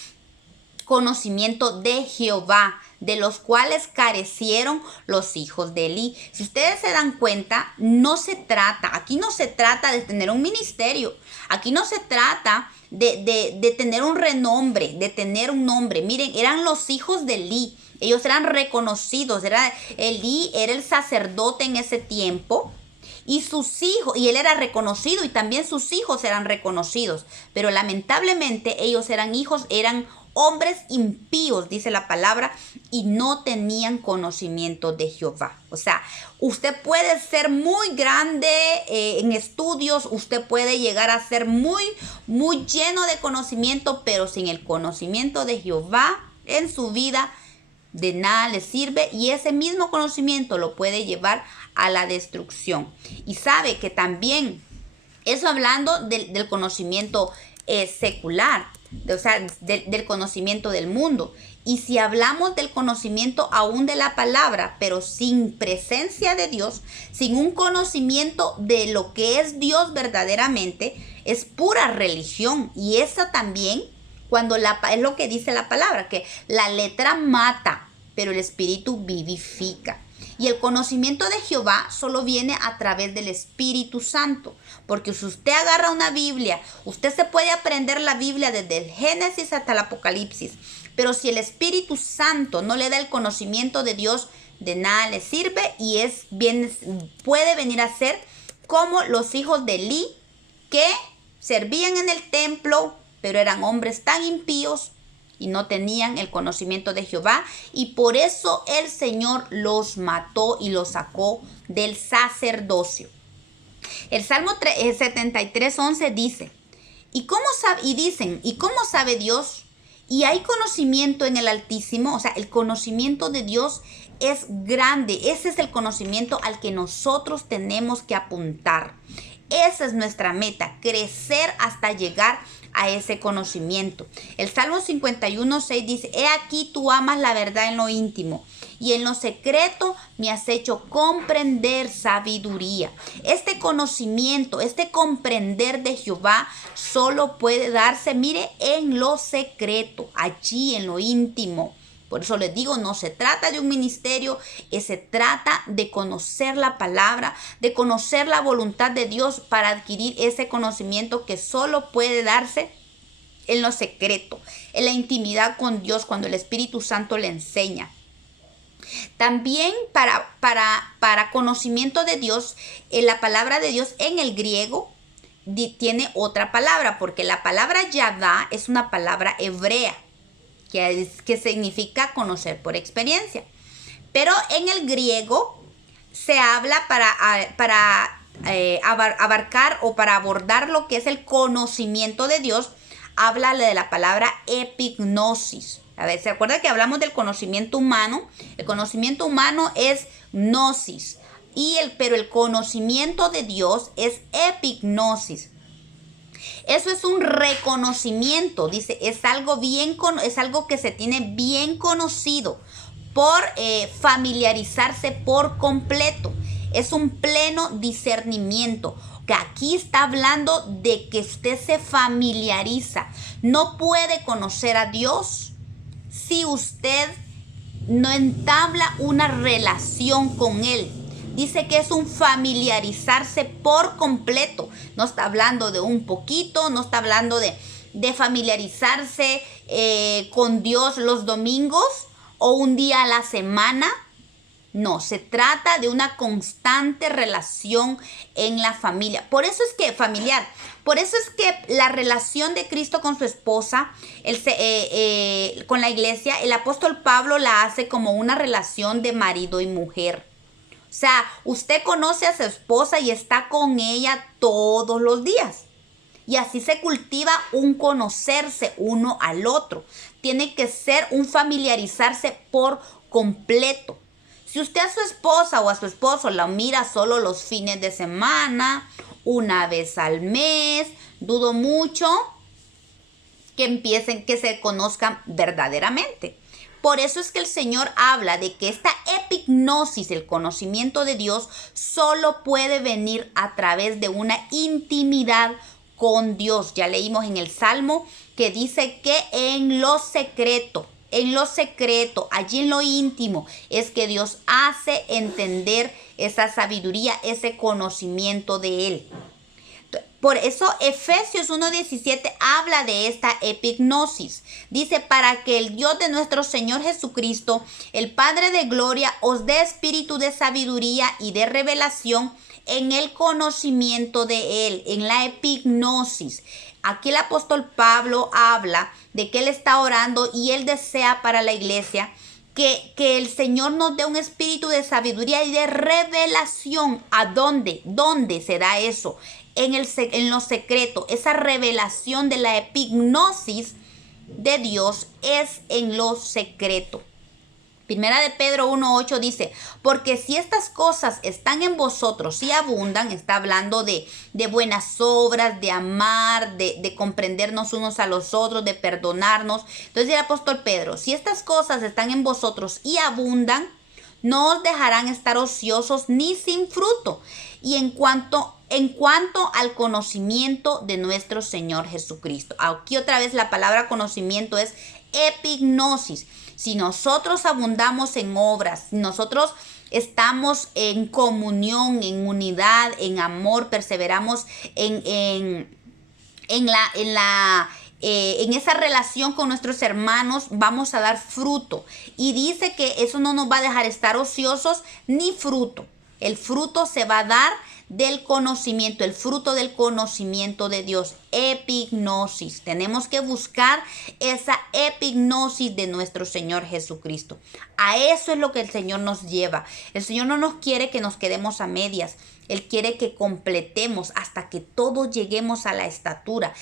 conocimiento de Jehová, de los cuales carecieron los hijos de Eli. Si ustedes se dan cuenta, aquí no se trata de tener un ministerio, aquí no se trata de tener un renombre, de tener un nombre. Miren, eran los hijos de Eli. Ellos eran reconocidos. Elí era el sacerdote en ese tiempo. Y sus hijos, y él era reconocido, y también sus hijos eran reconocidos. Pero lamentablemente ellos eran hombres impíos, dice la palabra, y no tenían conocimiento de Jehová. O sea, usted puede ser muy grande en estudios, usted puede llegar a ser muy, muy lleno de conocimiento, pero sin el conocimiento de Jehová en su vida, de nada le sirve, y ese mismo conocimiento lo puede llevar a la destrucción. Y sabe que también, eso hablando del conocimiento secular, o sea, del conocimiento del mundo. Y si hablamos del conocimiento aún de la palabra, pero sin presencia de Dios, sin un conocimiento de lo que es Dios verdaderamente, es pura religión. Y esa también, es lo que dice la palabra, que la letra mata, pero el espíritu vivifica. Y el conocimiento de Jehová solo viene a través del Espíritu Santo. Porque si usted agarra una Biblia, usted se puede aprender la Biblia desde el Génesis hasta el Apocalipsis. Pero si el Espíritu Santo no le da el conocimiento de Dios, de nada le sirve, y puede venir a ser como los hijos de Eli, que servían en el templo, pero eran hombres tan impíos y no tenían el conocimiento de Jehová, y por eso el Señor los mató y los sacó del sacerdocio. El Salmo 73:11 dice: ¿y cómo sabe Dios? Y hay conocimiento en el Altísimo. O sea, el conocimiento de Dios es grande. Ese es el conocimiento al que nosotros tenemos que apuntar. Esa es nuestra meta, crecer hasta llegar a ese conocimiento. El Salmo 51:6 dice: he aquí tú amas la verdad en lo íntimo, y en lo secreto me has hecho comprender sabiduría. Este conocimiento, este comprender de Jehová solo puede darse, mire, en lo secreto, allí en lo íntimo. Por eso les digo, no se trata de un ministerio, se trata de conocer la palabra, de conocer la voluntad de Dios para adquirir ese conocimiento que solo puede darse en lo secreto, en la intimidad con Dios, cuando el Espíritu Santo le enseña. También para conocimiento de Dios, la palabra de Dios en el griego tiene otra palabra, porque la palabra yadá es una palabra hebrea, que significa conocer por experiencia. Pero en el griego se habla para abarcar o para abordar lo que es el conocimiento de Dios, habla de la palabra epignosis. A ver, ¿se acuerda que hablamos del conocimiento humano? El conocimiento humano es gnosis, pero el conocimiento de Dios es epignosis. Eso es un reconocimiento, dice, es algo que se tiene bien conocido por familiarizarse por completo. Es un pleno discernimiento. Que aquí está hablando de que usted se familiariza. No puede conocer a Dios si usted no entabla una relación con Él. Dice que es un familiarizarse por completo. No está hablando de un poquito, no está hablando de familiarizarse con Dios los domingos o un día a la semana. No, se trata de una constante relación en la familia. Por eso es que la relación de Cristo con su esposa, con la iglesia, el apóstol Pablo la hace como una relación de marido y mujer. O sea, usted conoce a su esposa y está con ella todos los días. Y así se cultiva un conocerse uno al otro. Tiene que ser un familiarizarse por completo. Si usted a su esposa o a su esposo la mira solo los fines de semana, una vez al mes, dudo mucho que se conozcan verdaderamente. Por eso es que el Señor habla de que esta epignosis, el conocimiento de Dios, solo puede venir a través de una intimidad con Dios. Ya leímos en el Salmo que dice que en lo secreto, allí en lo íntimo, es que Dios hace entender esa sabiduría, ese conocimiento de Él. Por eso Efesios 1:17 habla de esta epignosis. Dice: para que el Dios de nuestro Señor Jesucristo, el Padre de gloria, os dé espíritu de sabiduría y de revelación en el conocimiento de Él, en la epignosis. Aquí el apóstol Pablo habla de que él está orando y él desea para la iglesia que el Señor nos dé un espíritu de sabiduría y de revelación. ¿A dónde? ¿Dónde se da eso? En lo secreto. Esa revelación de la epignosis de Dios es en lo secreto. Primera de Pedro 1:8 dice: porque si estas cosas están en vosotros y abundan, está hablando de buenas obras, de amar, de comprendernos unos a los otros, de perdonarnos. Entonces el apóstol Pedro: si estas cosas están en vosotros y abundan, no os dejarán estar ociosos ni sin fruto. Y en cuanto al conocimiento de nuestro Señor Jesucristo. Aquí otra vez la palabra conocimiento es epignosis. Si nosotros abundamos en obras, si nosotros estamos en comunión, en unidad, en amor, perseveramos en esa relación con nuestros hermanos, vamos a dar fruto. Y dice que eso no nos va a dejar estar ociosos ni fruto. El fruto se va a dar del conocimiento, el fruto del conocimiento de Dios, epignosis. Tenemos que buscar esa epignosis de nuestro Señor Jesucristo. A eso es lo que el Señor nos lleva. El Señor no nos quiere que nos quedemos a medias. Él quiere que completemos hasta que todos lleguemos a la estatura,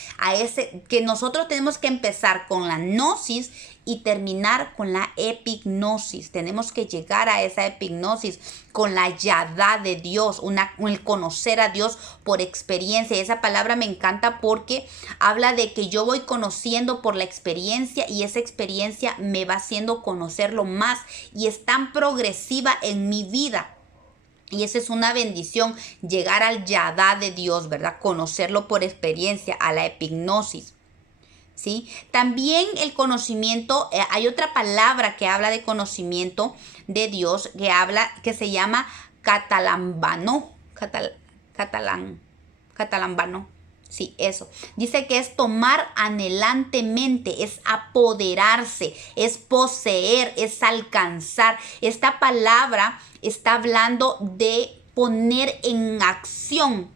que nosotros tenemos que empezar con la gnosis y terminar con la epignosis. Tenemos que llegar a esa epignosis con la yadá de Dios, el conocimiento conocer a Dios por experiencia. Y esa palabra me encanta porque habla de que yo voy conociendo por la experiencia y esa experiencia me va haciendo conocerlo más y es tan progresiva en mi vida. Y esa es una bendición, llegar al yadá de Dios, ¿verdad? Conocerlo por experiencia, a la epignosis. ¿Sí? También el conocimiento, hay otra palabra que habla de conocimiento de Dios, que se llama catalambano, catalambano, sí, eso. Dice que es tomar anhelantemente, es apoderarse, es poseer, es alcanzar. Esta palabra está hablando de poner en acción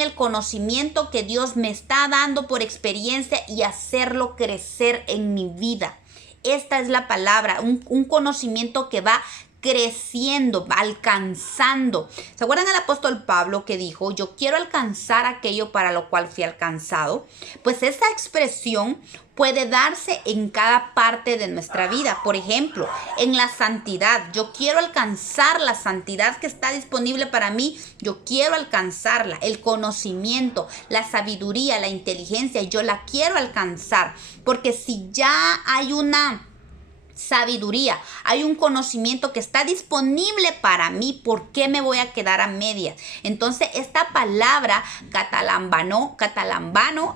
el conocimiento que Dios me está dando por experiencia y hacerlo crecer en mi vida. Esta es la palabra, un conocimiento que va creciendo, va alcanzando. ¿Se acuerdan al apóstol Pablo que dijo, yo quiero alcanzar aquello para lo cual fui alcanzado? Pues esa expresión puede darse en cada parte de nuestra vida. Por ejemplo, en la santidad. Yo quiero alcanzar la santidad que está disponible para mí. Yo quiero alcanzarla. El conocimiento, la sabiduría, la inteligencia, yo la quiero alcanzar. Porque si ya hay una sabiduría, hay un conocimiento que está disponible para mí, ¿por qué me voy a quedar a medias? Entonces esta palabra catalambano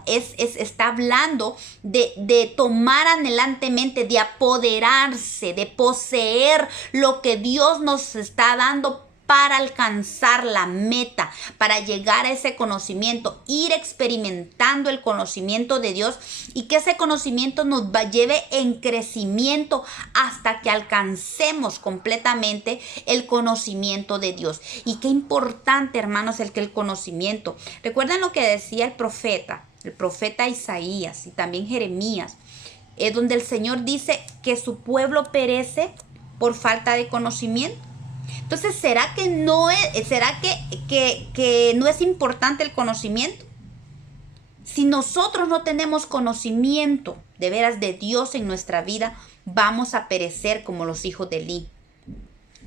está hablando de tomar anhelantemente, de apoderarse, de poseer lo que Dios nos está dando para alcanzar la meta, para llegar a ese conocimiento, ir experimentando el conocimiento de Dios y que ese conocimiento nos lleve en crecimiento hasta que alcancemos completamente el conocimiento de Dios. Y qué importante, hermanos, el conocimiento. ¿Recuerdan lo que decía el profeta Isaías y también Jeremías? Donde el Señor dice que su pueblo perece por falta de conocimiento. Entonces, ¿será que no es importante el conocimiento? Si nosotros no tenemos conocimiento de veras de Dios en nuestra vida, vamos a perecer como los hijos de Elí.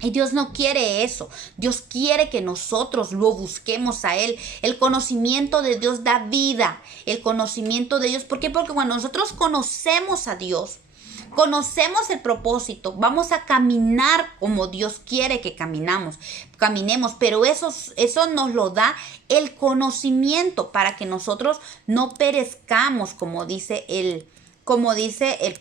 Y Dios no quiere eso. Dios quiere que nosotros lo busquemos a Él. El conocimiento de Dios da vida. El conocimiento de Dios. ¿Por qué? Porque cuando nosotros conocemos a Dios, conocemos el propósito, vamos a caminar como Dios quiere que caminemos, pero eso nos lo da el conocimiento para que nosotros no perezcamos, como dice el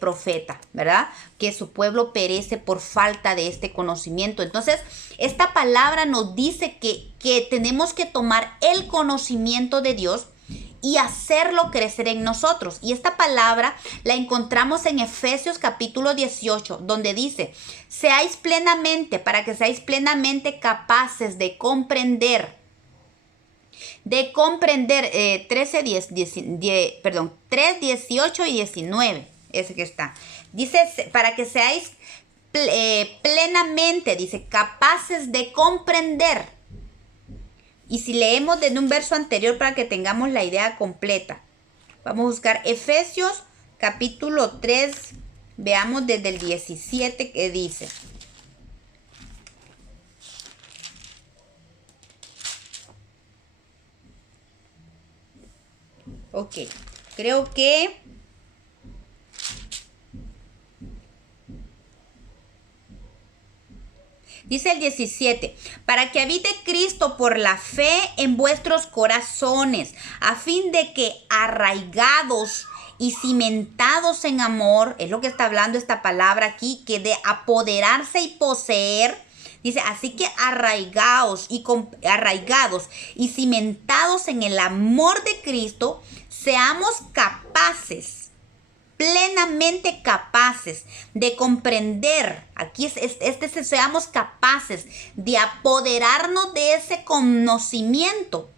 profeta, ¿verdad? Que su pueblo perece por falta de este conocimiento. Entonces, esta palabra nos dice que tenemos que tomar el conocimiento de Dios y hacerlo crecer en nosotros. Y esta palabra la encontramos en Efesios capítulo 18, donde dice, para que seáis plenamente capaces de comprender 3, 18 y 19, ese que está. Dice, para que seáis plenamente, dice, capaces de comprender. Y si leemos desde un verso anterior para que tengamos la idea completa. Vamos a buscar Efesios capítulo 3. Veamos desde el 17 que dice. Ok, creo que dice el 17, para que habite Cristo por la fe en vuestros corazones, a fin de que arraigados y cimentados en amor, es lo que está hablando esta palabra aquí, que de apoderarse y poseer, dice, así que arraigados y cimentados en el amor de Cristo, seamos capaces, plenamente capaces de comprender, seamos capaces de apoderarnos de ese conocimiento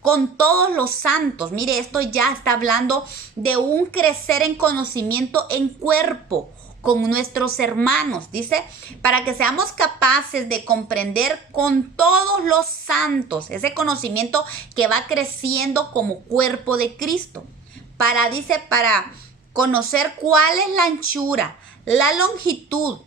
con todos los santos. Mire, esto ya está hablando de un crecer en conocimiento en cuerpo con nuestros hermanos. Dice, para que seamos capaces de comprender con todos los santos, ese conocimiento que va creciendo como cuerpo de Cristo. Para conocer cuál es la anchura, la longitud,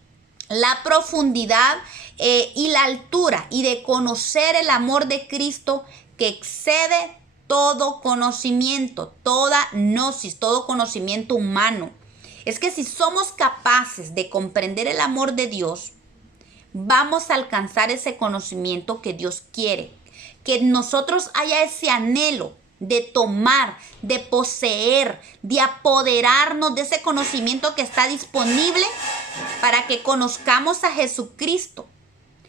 la profundidad y la altura y de conocer el amor de Cristo que excede todo conocimiento, toda gnosis, todo conocimiento humano. Es que si somos capaces de comprender el amor de Dios, vamos a alcanzar ese conocimiento que Dios quiere. Que nosotros haya ese anhelo de tomar, de poseer, de apoderarnos de ese conocimiento que está disponible para que conozcamos a Jesucristo.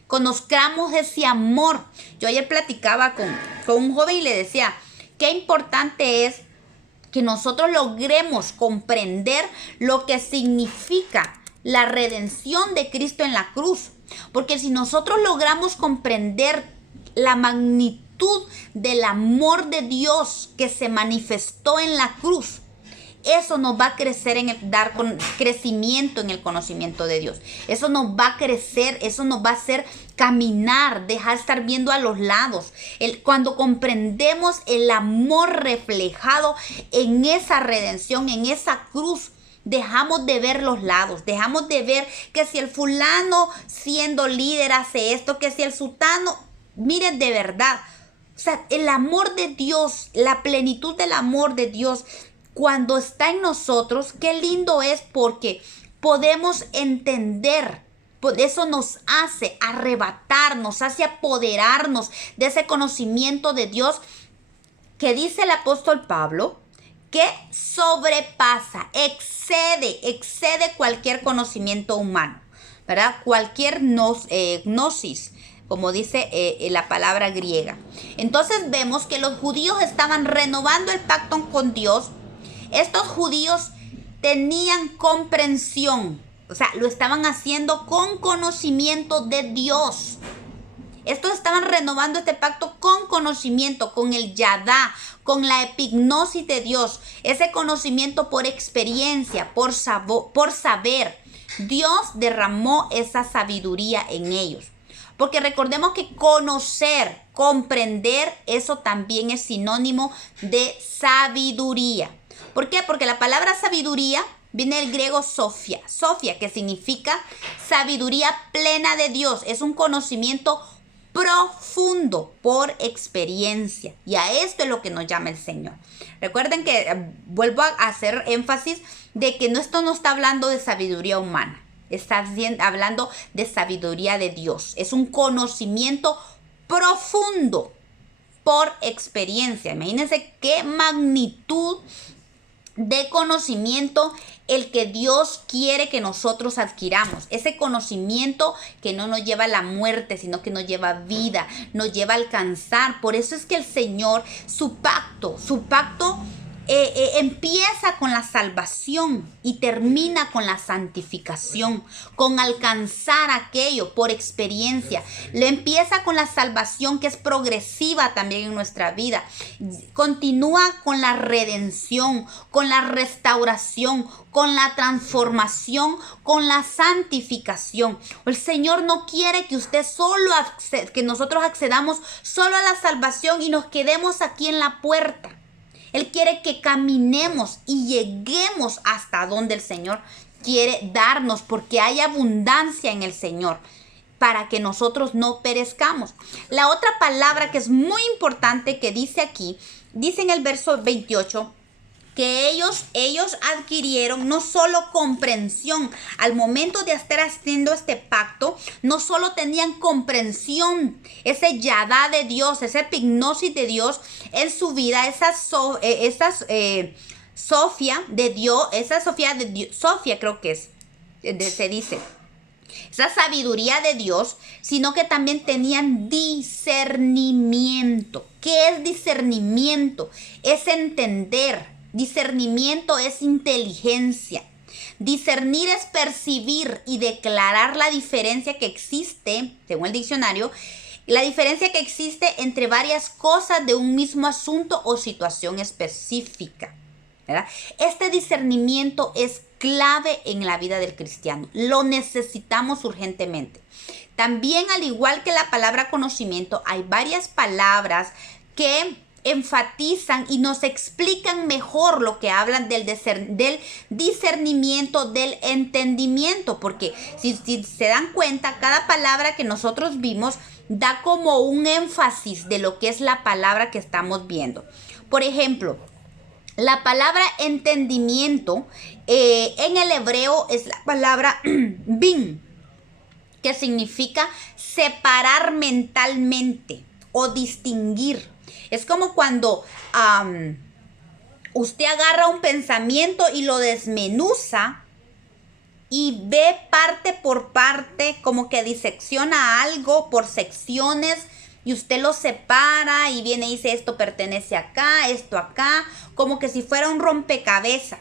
Conozcamos ese amor. Yo ayer platicaba con un joven y le decía, qué importante es que nosotros logremos comprender lo que significa la redención de Cristo en la cruz. Porque si nosotros logramos comprender la magnitud del amor de Dios que se manifestó en la cruz, eso nos va a crecer dar crecimiento en el conocimiento de Dios. Eso nos va a crecer, eso nos va a hacer caminar, dejar de estar viendo a los lados. Cuando comprendemos el amor reflejado en esa redención, en esa cruz, dejamos de ver los lados, dejamos de ver que si el fulano siendo líder hace esto, que si el sultano, miren de verdad, o sea, el amor de Dios, la plenitud del amor de Dios, cuando está en nosotros, qué lindo es porque podemos entender. Eso nos hace arrebatar, nos hace apoderarnos de ese conocimiento de Dios que dice el apóstol Pablo, que sobrepasa, excede cualquier conocimiento humano, ¿verdad? Cualquier gnosis, como dice la palabra griega. Entonces vemos que los judíos estaban renovando el pacto con Dios. Estos judíos tenían comprensión, o sea, lo estaban haciendo con conocimiento de Dios. Estos estaban renovando este pacto con conocimiento, con el yadá, con la epignosis de Dios, ese conocimiento por experiencia, por saber. Dios derramó esa sabiduría en ellos. Porque recordemos que conocer, comprender, eso también es sinónimo de sabiduría. ¿Por qué? Porque la palabra sabiduría viene del griego Sofia, que significa sabiduría plena de Dios. Es un conocimiento profundo por experiencia. Y a esto es lo que nos llama el Señor. Recuerden que vuelvo a hacer énfasis de que esto no está hablando de sabiduría humana. Está hablando de sabiduría de Dios. Es un conocimiento profundo por experiencia. Imagínense qué magnitud de conocimiento el que Dios quiere que nosotros adquiramos. Ese conocimiento que no nos lleva a la muerte, sino que nos lleva a vida, nos lleva a alcanzar. Por eso es que el Señor, su pacto empieza con la salvación y termina con la santificación, con alcanzar aquello por experiencia. Le empieza con la salvación, que es progresiva también en nuestra vida. Continúa con la redención, con la restauración, con la transformación, con la santificación. El Señor no quiere que que nosotros accedamos solo a la salvación y nos quedemos aquí en la puerta. Él quiere que caminemos y lleguemos hasta donde el Señor quiere darnos, porque hay abundancia en el Señor para que nosotros no perezcamos. La otra palabra que es muy importante que dice aquí, dice en el verso 28, que ellos adquirieron no solo comprensión. Al momento de estar haciendo este pacto, no solo tenían comprensión, ese yadá de Dios, esa epignosis de Dios en su vida, Sofia de Dios, Sofia creo que se dice, esa sabiduría de Dios, sino que también tenían discernimiento. ¿Qué es discernimiento? Es entender. Discernimiento es inteligencia. Discernir es percibir y declarar la diferencia que existe, según el diccionario, la diferencia que existe entre varias cosas de un mismo asunto o situación específica, ¿verdad? Este discernimiento es clave en la vida del cristiano. Lo necesitamos urgentemente. También, al igual que la palabra conocimiento, hay varias palabras que enfatizan y nos explican mejor lo que hablan del discernimiento, del entendimiento, porque si se dan cuenta, cada palabra que nosotros vimos da como un énfasis de lo que es la palabra que estamos viendo. Por ejemplo, la palabra entendimiento en el hebreo es la palabra bin, que significa separar mentalmente o distinguir. Es como cuando usted agarra un pensamiento y lo desmenuza y ve parte por parte, como que disecciona algo por secciones y usted lo separa y viene y dice esto pertenece acá, esto acá, como que si fuera un rompecabezas.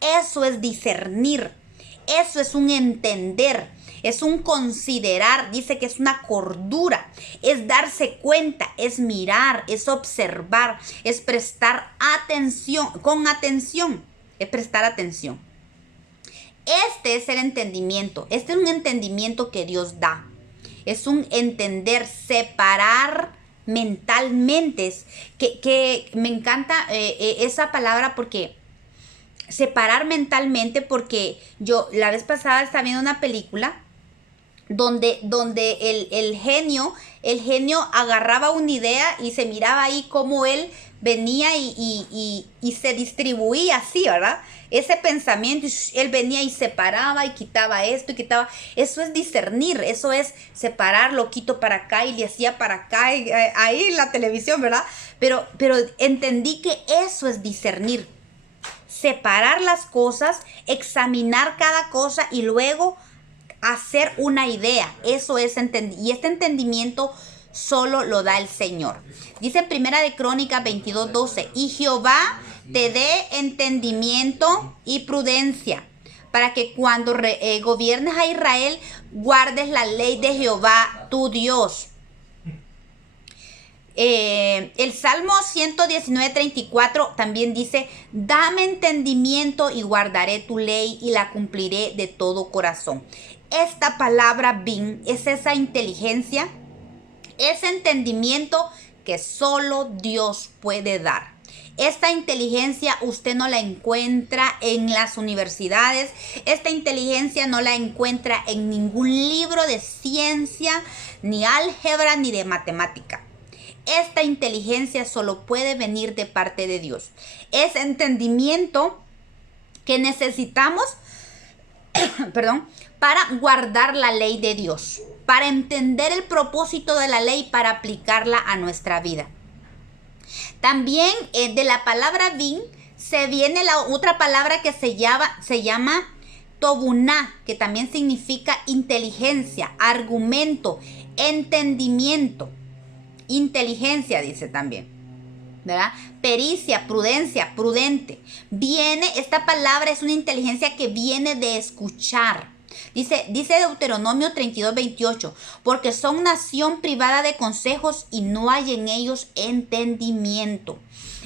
Eso es discernir, eso es un entender, es un considerar, dice que es una cordura, es darse cuenta, es mirar, es observar, es prestar atención, con atención, es prestar atención. Este es el entendimiento, este es un entendimiento que Dios da, es un entender, separar mentalmente, que me encanta esa palabra porque separar mentalmente, porque yo la vez pasada estaba viendo una película donde el genio agarraba una idea y se miraba ahí como él venía y se distribuía así, ¿verdad? Ese pensamiento, él venía y separaba y quitaba esto y quitaba. Eso es discernir, eso es separar, lo quito para acá y le hacía para acá, ahí en la televisión, ¿verdad? Pero entendí que eso es discernir. Separar las cosas, examinar cada cosa y luego hacer una idea. Eso es entender. Y este entendimiento solo lo da el Señor. Dice en Primera de Crónicas 22:12, y Jehová te dé entendimiento y prudencia, para que cuando gobiernes a Israel, guardes la ley de Jehová tu Dios. El Salmo 119:34 también dice, dame entendimiento y guardaré tu ley y la cumpliré de todo corazón. Esta palabra bin es esa inteligencia, ese entendimiento que solo Dios puede dar. Esta inteligencia usted no la encuentra en las universidades, esta inteligencia no la encuentra en ningún libro de ciencia, ni álgebra, ni de matemática. Esta inteligencia solo puede venir de parte de Dios. Es entendimiento que necesitamos, para guardar la ley de Dios, para entender el propósito de la ley, para aplicarla a nuestra vida. También de la palabra bin se viene la otra palabra que se llama tobuná, que también significa inteligencia, argumento, entendimiento. Inteligencia dice también, ¿verdad? Pericia, prudencia, prudente. Esta palabra es una inteligencia que viene de escuchar. Dice Deuteronomio 32:28, porque son nación privada de consejos y no hay en ellos entendimiento.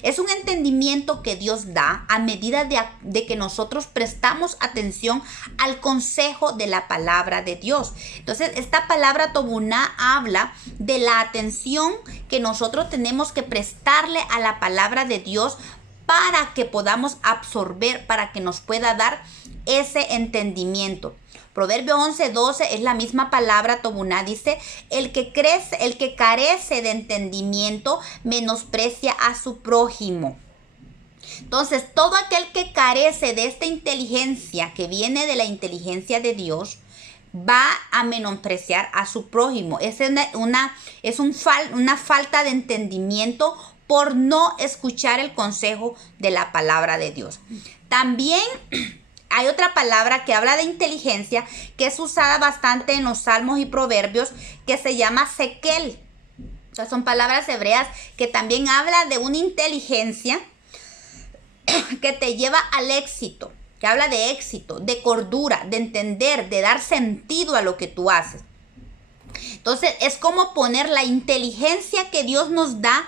Es un entendimiento que Dios da a medida de que nosotros prestamos atención al consejo de la palabra de Dios. Entonces, esta palabra tobuná habla de la atención que nosotros tenemos que prestarle a la palabra de Dios para que podamos absorber, para que nos pueda dar ese entendimiento. Proverbio 11:12 es la misma palabra tobuná. Dice, el que carece de entendimiento menosprecia a su prójimo. Entonces, todo aquel que carece de esta inteligencia que viene de la inteligencia de Dios va a menospreciar a su prójimo. Es una falta de entendimiento por no escuchar el consejo de la palabra de Dios. También hay otra palabra que habla de inteligencia que es usada bastante en los Salmos y Proverbios, que se llama sekel. O sea, son palabras hebreas que también habla de una inteligencia que te lleva al éxito, que habla de éxito, de cordura, de entender, de dar sentido a lo que tú haces. Entonces, es como poner la inteligencia que Dios nos da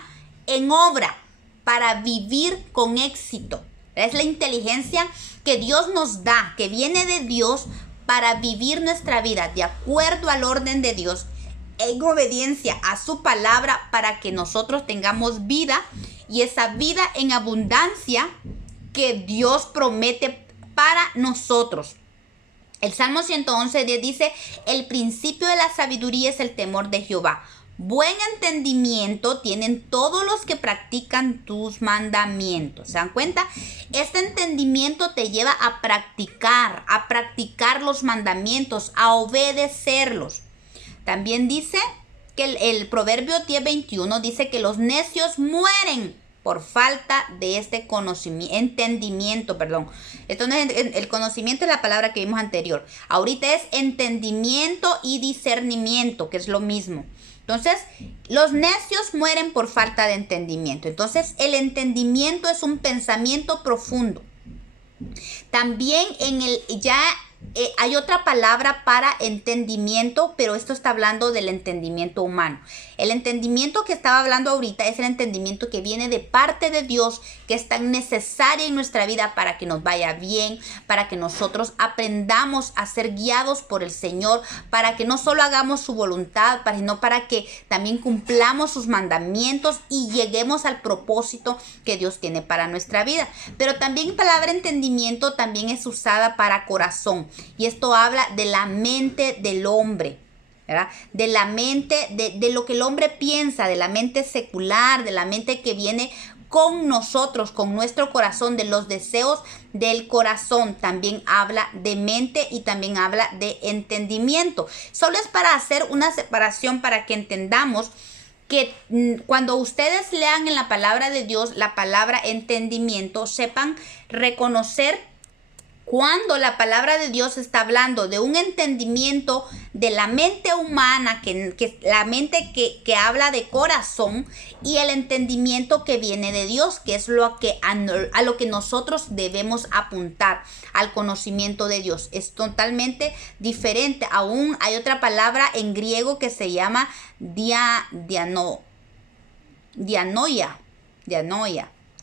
en obra para vivir con éxito. Es la inteligencia que Dios nos da, que viene de Dios para vivir nuestra vida de acuerdo al orden de Dios, en obediencia a su palabra, para que nosotros tengamos vida y esa vida en abundancia que Dios promete para nosotros. El Salmo 111:10 dice, el principio de la sabiduría es el temor de Jehová. Buen entendimiento tienen todos los que practican tus mandamientos. ¿Se dan cuenta? Este entendimiento te lleva a practicar los mandamientos, a obedecerlos. También dice que el Proverbio 10:21 dice que los necios mueren por falta de este entendimiento. Esto no es el conocimiento, es la palabra que vimos anterior. Ahorita es entendimiento y discernimiento, que es lo mismo. Entonces, los necios mueren por falta de entendimiento. Entonces, el entendimiento es un pensamiento profundo. También hay otra palabra para entendimiento, pero esto está hablando del entendimiento humano. El entendimiento que estaba hablando ahorita es el entendimiento que viene de parte de Dios, que es tan necesario en nuestra vida para que nos vaya bien, para que nosotros aprendamos a ser guiados por el Señor, para que no solo hagamos su voluntad, sino para que también cumplamos sus mandamientos y lleguemos al propósito que Dios tiene para nuestra vida. Pero también la palabra entendimiento también es usada para corazón. Y esto habla de la mente del hombre, ¿verdad? De la mente, de lo que el hombre piensa, de la mente secular, de la mente que viene con nosotros, con nuestro corazón, de los deseos del corazón. También habla de mente y también habla de entendimiento. Solo es para hacer una separación para que entendamos que cuando ustedes lean en la palabra de Dios la palabra entendimiento, sepan reconocer cuando la palabra de Dios está hablando de un entendimiento de la mente humana, que la mente que habla de corazón, y el entendimiento que viene de Dios, que es a lo que nosotros debemos apuntar, al conocimiento de Dios. Es totalmente diferente. Aún hay otra palabra en griego que se llama dianoia.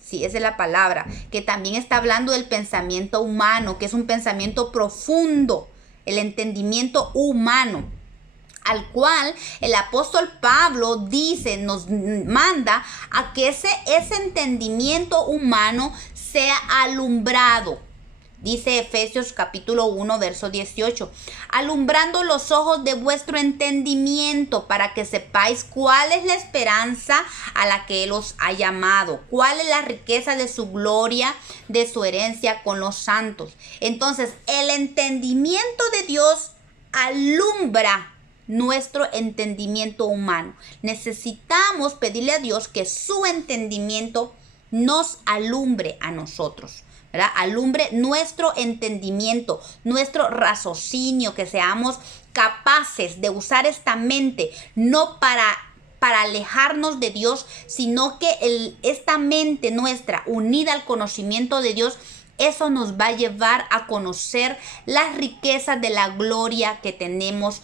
Sí, esa es la palabra, que también está hablando del pensamiento humano, que es un pensamiento profundo, el entendimiento humano, al cual el apóstol Pablo nos manda a que ese entendimiento humano sea alumbrado. Dice Efesios capítulo 1, verso 18, alumbrando los ojos de vuestro entendimiento para que sepáis cuál es la esperanza a la que Él os ha llamado, cuál es la riqueza de su gloria, de su herencia con los santos. Entonces, el entendimiento de Dios alumbra nuestro entendimiento humano. Necesitamos pedirle a Dios que su entendimiento nos alumbre a nosotros, ¿verdad? Alumbre nuestro entendimiento, nuestro raciocinio, que seamos capaces de usar esta mente, no para alejarnos de Dios, sino que esta mente nuestra, unida al conocimiento de Dios, eso nos va a llevar a conocer las riquezas de la gloria que tenemos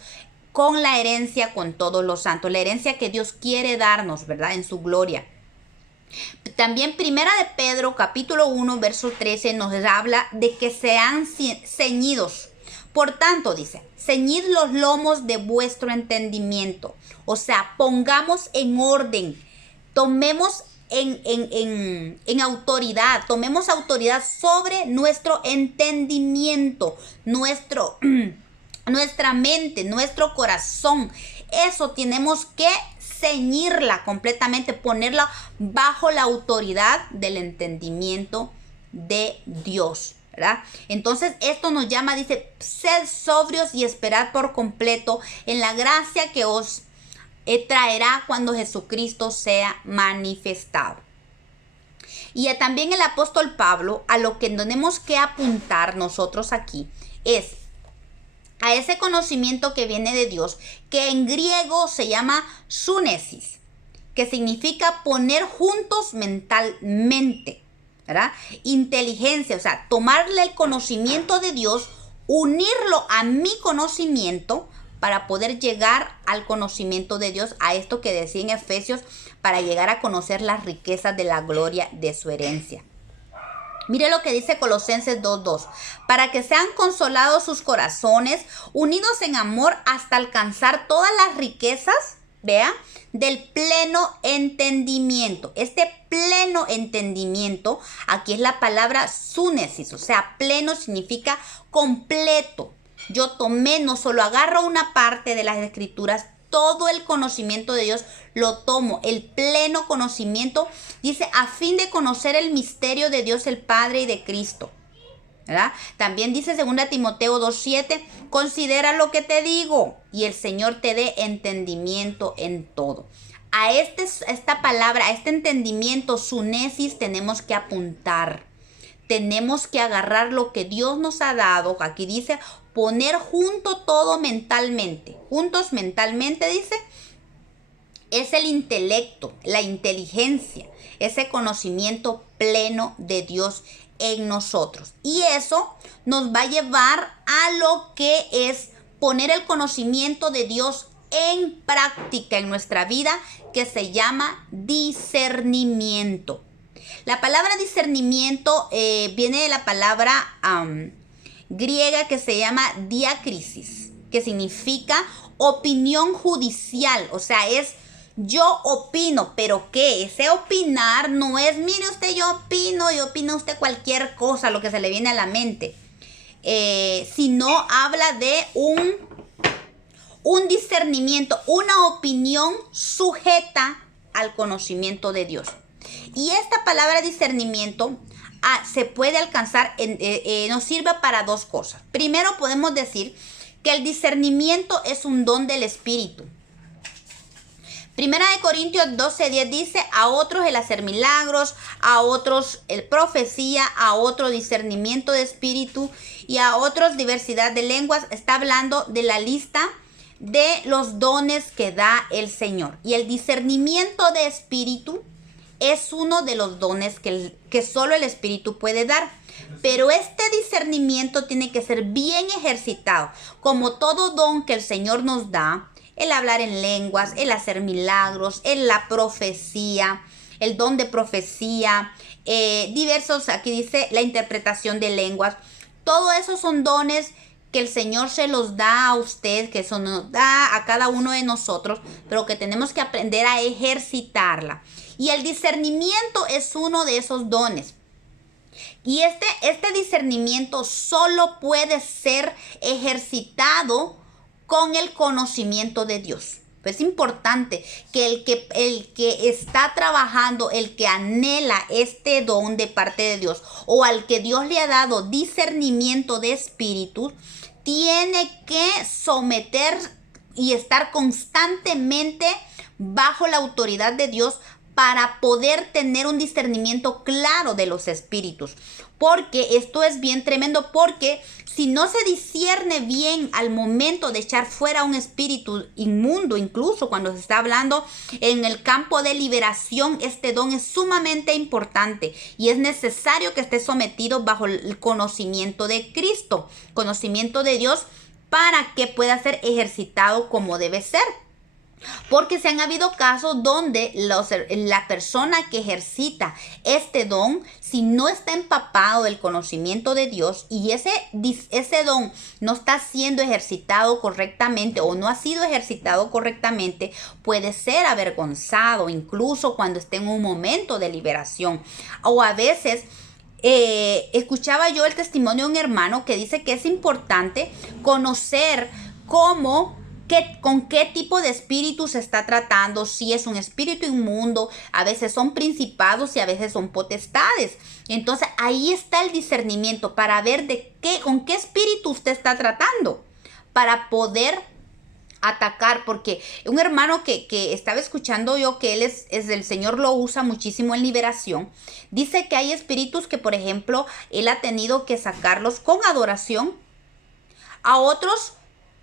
con la herencia, con todos los santos, la herencia que Dios quiere darnos, ¿verdad? En su gloria. También Primera de Pedro capítulo 1 verso 13 nos habla de que sean ceñidos. Por tanto, dice, ceñid los lomos de vuestro entendimiento. O sea, pongamos en orden, tomemos en autoridad, tomemos autoridad sobre nuestro entendimiento, nuestra mente, nuestro corazón. Eso tenemos que ceñirla completamente, ponerla bajo la autoridad del entendimiento de Dios, ¿verdad? Entonces esto nos llama, dice, sed sobrios y esperad por completo en la gracia que os traerá cuando Jesucristo sea manifestado. Y también el apóstol Pablo, a lo que tenemos que apuntar nosotros aquí, es a ese conocimiento que viene de Dios, que en griego se llama sunesis, que significa poner juntos mentalmente, ¿verdad? Inteligencia, o sea, tomarle el conocimiento de Dios, unirlo a mi conocimiento para poder llegar al conocimiento de Dios, a esto que decía en Efesios, para llegar a conocer las riquezas de la gloria de su herencia. Mire lo que dice Colosenses 2:2, para que sean consolados sus corazones, unidos en amor hasta alcanzar todas las riquezas vea, del pleno entendimiento. Este pleno entendimiento, aquí es la palabra súnesis, o sea, pleno significa completo. Yo tomé, no solo agarro una parte de las escrituras, todo el conocimiento de Dios lo tomo, el pleno conocimiento, dice, a fin de conocer el misterio de Dios el Padre y de Cristo, ¿verdad? También dice 2 Timoteo 2:7, considera lo que te digo y el Señor te dé entendimiento en todo. A esta palabra, a este entendimiento, sunesis, tenemos que apuntar. Tenemos que agarrar lo que Dios nos ha dado. Aquí dice, poner junto todo mentalmente. Juntos mentalmente, dice, es el intelecto, la inteligencia, ese conocimiento pleno de Dios en nosotros. Y eso nos va a llevar a lo que es poner el conocimiento de Dios en práctica en nuestra vida, que se llama discernimiento. La palabra discernimiento viene de la palabra griega que se llama diácrisis, que significa opinión judicial, o sea, es yo opino, pero ¿qué? Ese opinar no es, mire usted, yo opino y opina usted cualquier cosa, lo que se le viene a la mente, sino habla de un discernimiento, una opinión sujeta al conocimiento de Dios. Y esta palabra discernimiento se puede alcanzar, nos sirve para dos cosas. Primero, podemos decir que el discernimiento es un don del Espíritu. Primera de Corintios 12:10 dice, a otros el hacer milagros, a otros el profecía, a otro discernimiento de espíritu y a otros diversidad de lenguas. Está hablando de la lista de los dones que da el Señor. Y el discernimiento de espíritu es uno de los dones que solo el Espíritu puede dar. Pero este discernimiento tiene que ser bien ejercitado. Como todo don que el Señor nos da, el hablar en lenguas, el hacer milagros, la profecía, el don de profecía, diversos, aquí dice la interpretación de lenguas. Todo eso son dones que el Señor se los da a usted, que eso nos da a cada uno de nosotros, pero que tenemos que aprender a ejercitarla. Y el discernimiento es uno de esos dones. Y este discernimiento solo puede ser ejercitado con el conocimiento de Dios. Es importante que el que está trabajando, el que anhela este don de parte de Dios, o al que Dios le ha dado discernimiento de espíritu, tiene que someter y estar constantemente bajo la autoridad de Dios para poder tener un discernimiento claro de los espíritus. Porque esto es bien tremendo, porque si no se discierne bien al momento de echar fuera un espíritu inmundo, incluso cuando se está hablando en el campo de liberación, este don es sumamente importante y es necesario que esté sometido bajo el conocimiento de Cristo, conocimiento de Dios, para que pueda ser ejercitado como debe ser. Porque se han habido casos donde la persona que ejercita este don, si no está empapado del conocimiento de Dios y ese don no está siendo ejercitado correctamente o no ha sido ejercitado correctamente, puede ser avergonzado incluso cuando esté en un momento de liberación. O a veces escuchaba yo el testimonio de un hermano que dice que es importante conocer con qué tipo de espíritu se está tratando, si es un espíritu inmundo, a veces son principados y a veces son potestades. Entonces ahí está el discernimiento para ver con qué espíritu usted está tratando, para poder atacar. Porque un hermano que estaba escuchando yo, que él es el Señor lo usa muchísimo en liberación, dice que hay espíritus que, por ejemplo, él ha tenido que sacarlos con adoración, a otros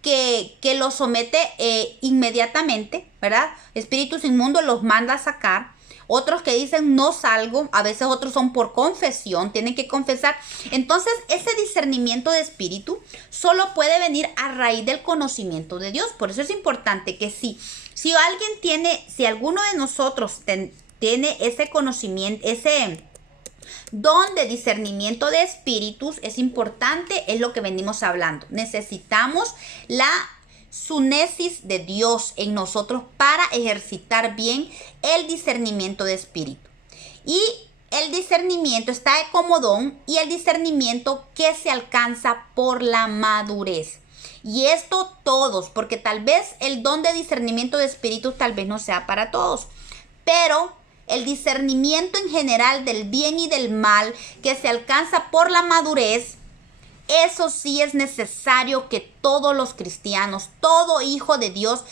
que los somete inmediatamente, ¿verdad? Espíritus inmundos los manda a sacar. Otros que dicen no salgo, a veces otros son por confesión, tienen que confesar. Entonces ese discernimiento de espíritu solo puede venir a raíz del conocimiento de Dios. Por eso es importante que si alguno de nosotros tiene ese conocimiento, ese don de discernimiento de espíritus, es importante, es lo que venimos hablando. Necesitamos la sunesis de Dios en nosotros para ejercitar bien el discernimiento de espíritu. Y el discernimiento está como don, y el discernimiento que se alcanza por la madurez. Y esto todos, porque tal vez el don de discernimiento de espíritu tal vez no sea para todos, pero el discernimiento en general del bien y del mal que se alcanza por la madurez, eso sí es necesario que todos los cristianos, todo hijo de Dios,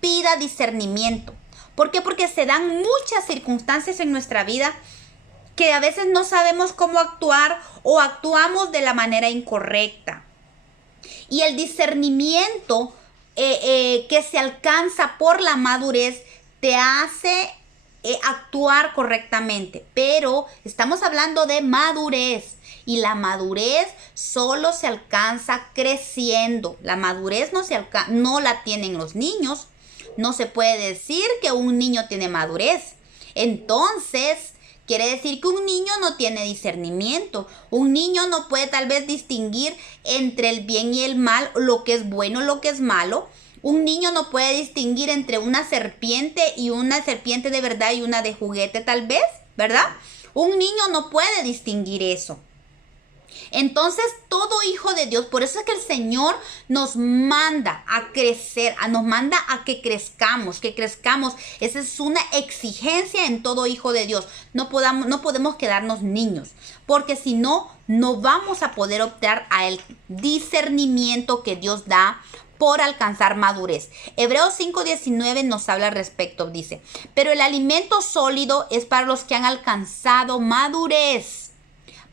pida discernimiento. ¿Por qué? Porque se dan muchas circunstancias en nuestra vida que a veces no sabemos cómo actuar o actuamos de la manera incorrecta. Y el discernimiento que se alcanza por la madurez te hace actuar correctamente. Pero estamos hablando de madurez. Y la madurez solo se alcanza creciendo. La madurez no la tienen los niños. No se puede decir que un niño tiene madurez. Entonces, quiere decir que un niño no tiene discernimiento. Un niño no puede tal vez distinguir entre el bien y el mal, lo que es bueno y lo que es malo. Un niño no puede distinguir entre una serpiente y una serpiente de verdad y una de juguete tal vez, ¿verdad? Un niño no puede distinguir eso. Entonces, todo hijo de Dios, por eso es que el Señor nos manda a crecer, nos manda a que crezcamos. Esa es una exigencia en todo hijo de Dios. No podemos quedarnos niños, porque si no, no vamos a poder optar al discernimiento que Dios da por alcanzar madurez. Hebreos 5:19 nos habla al respecto, dice: pero el alimento sólido es para los que han alcanzado madurez,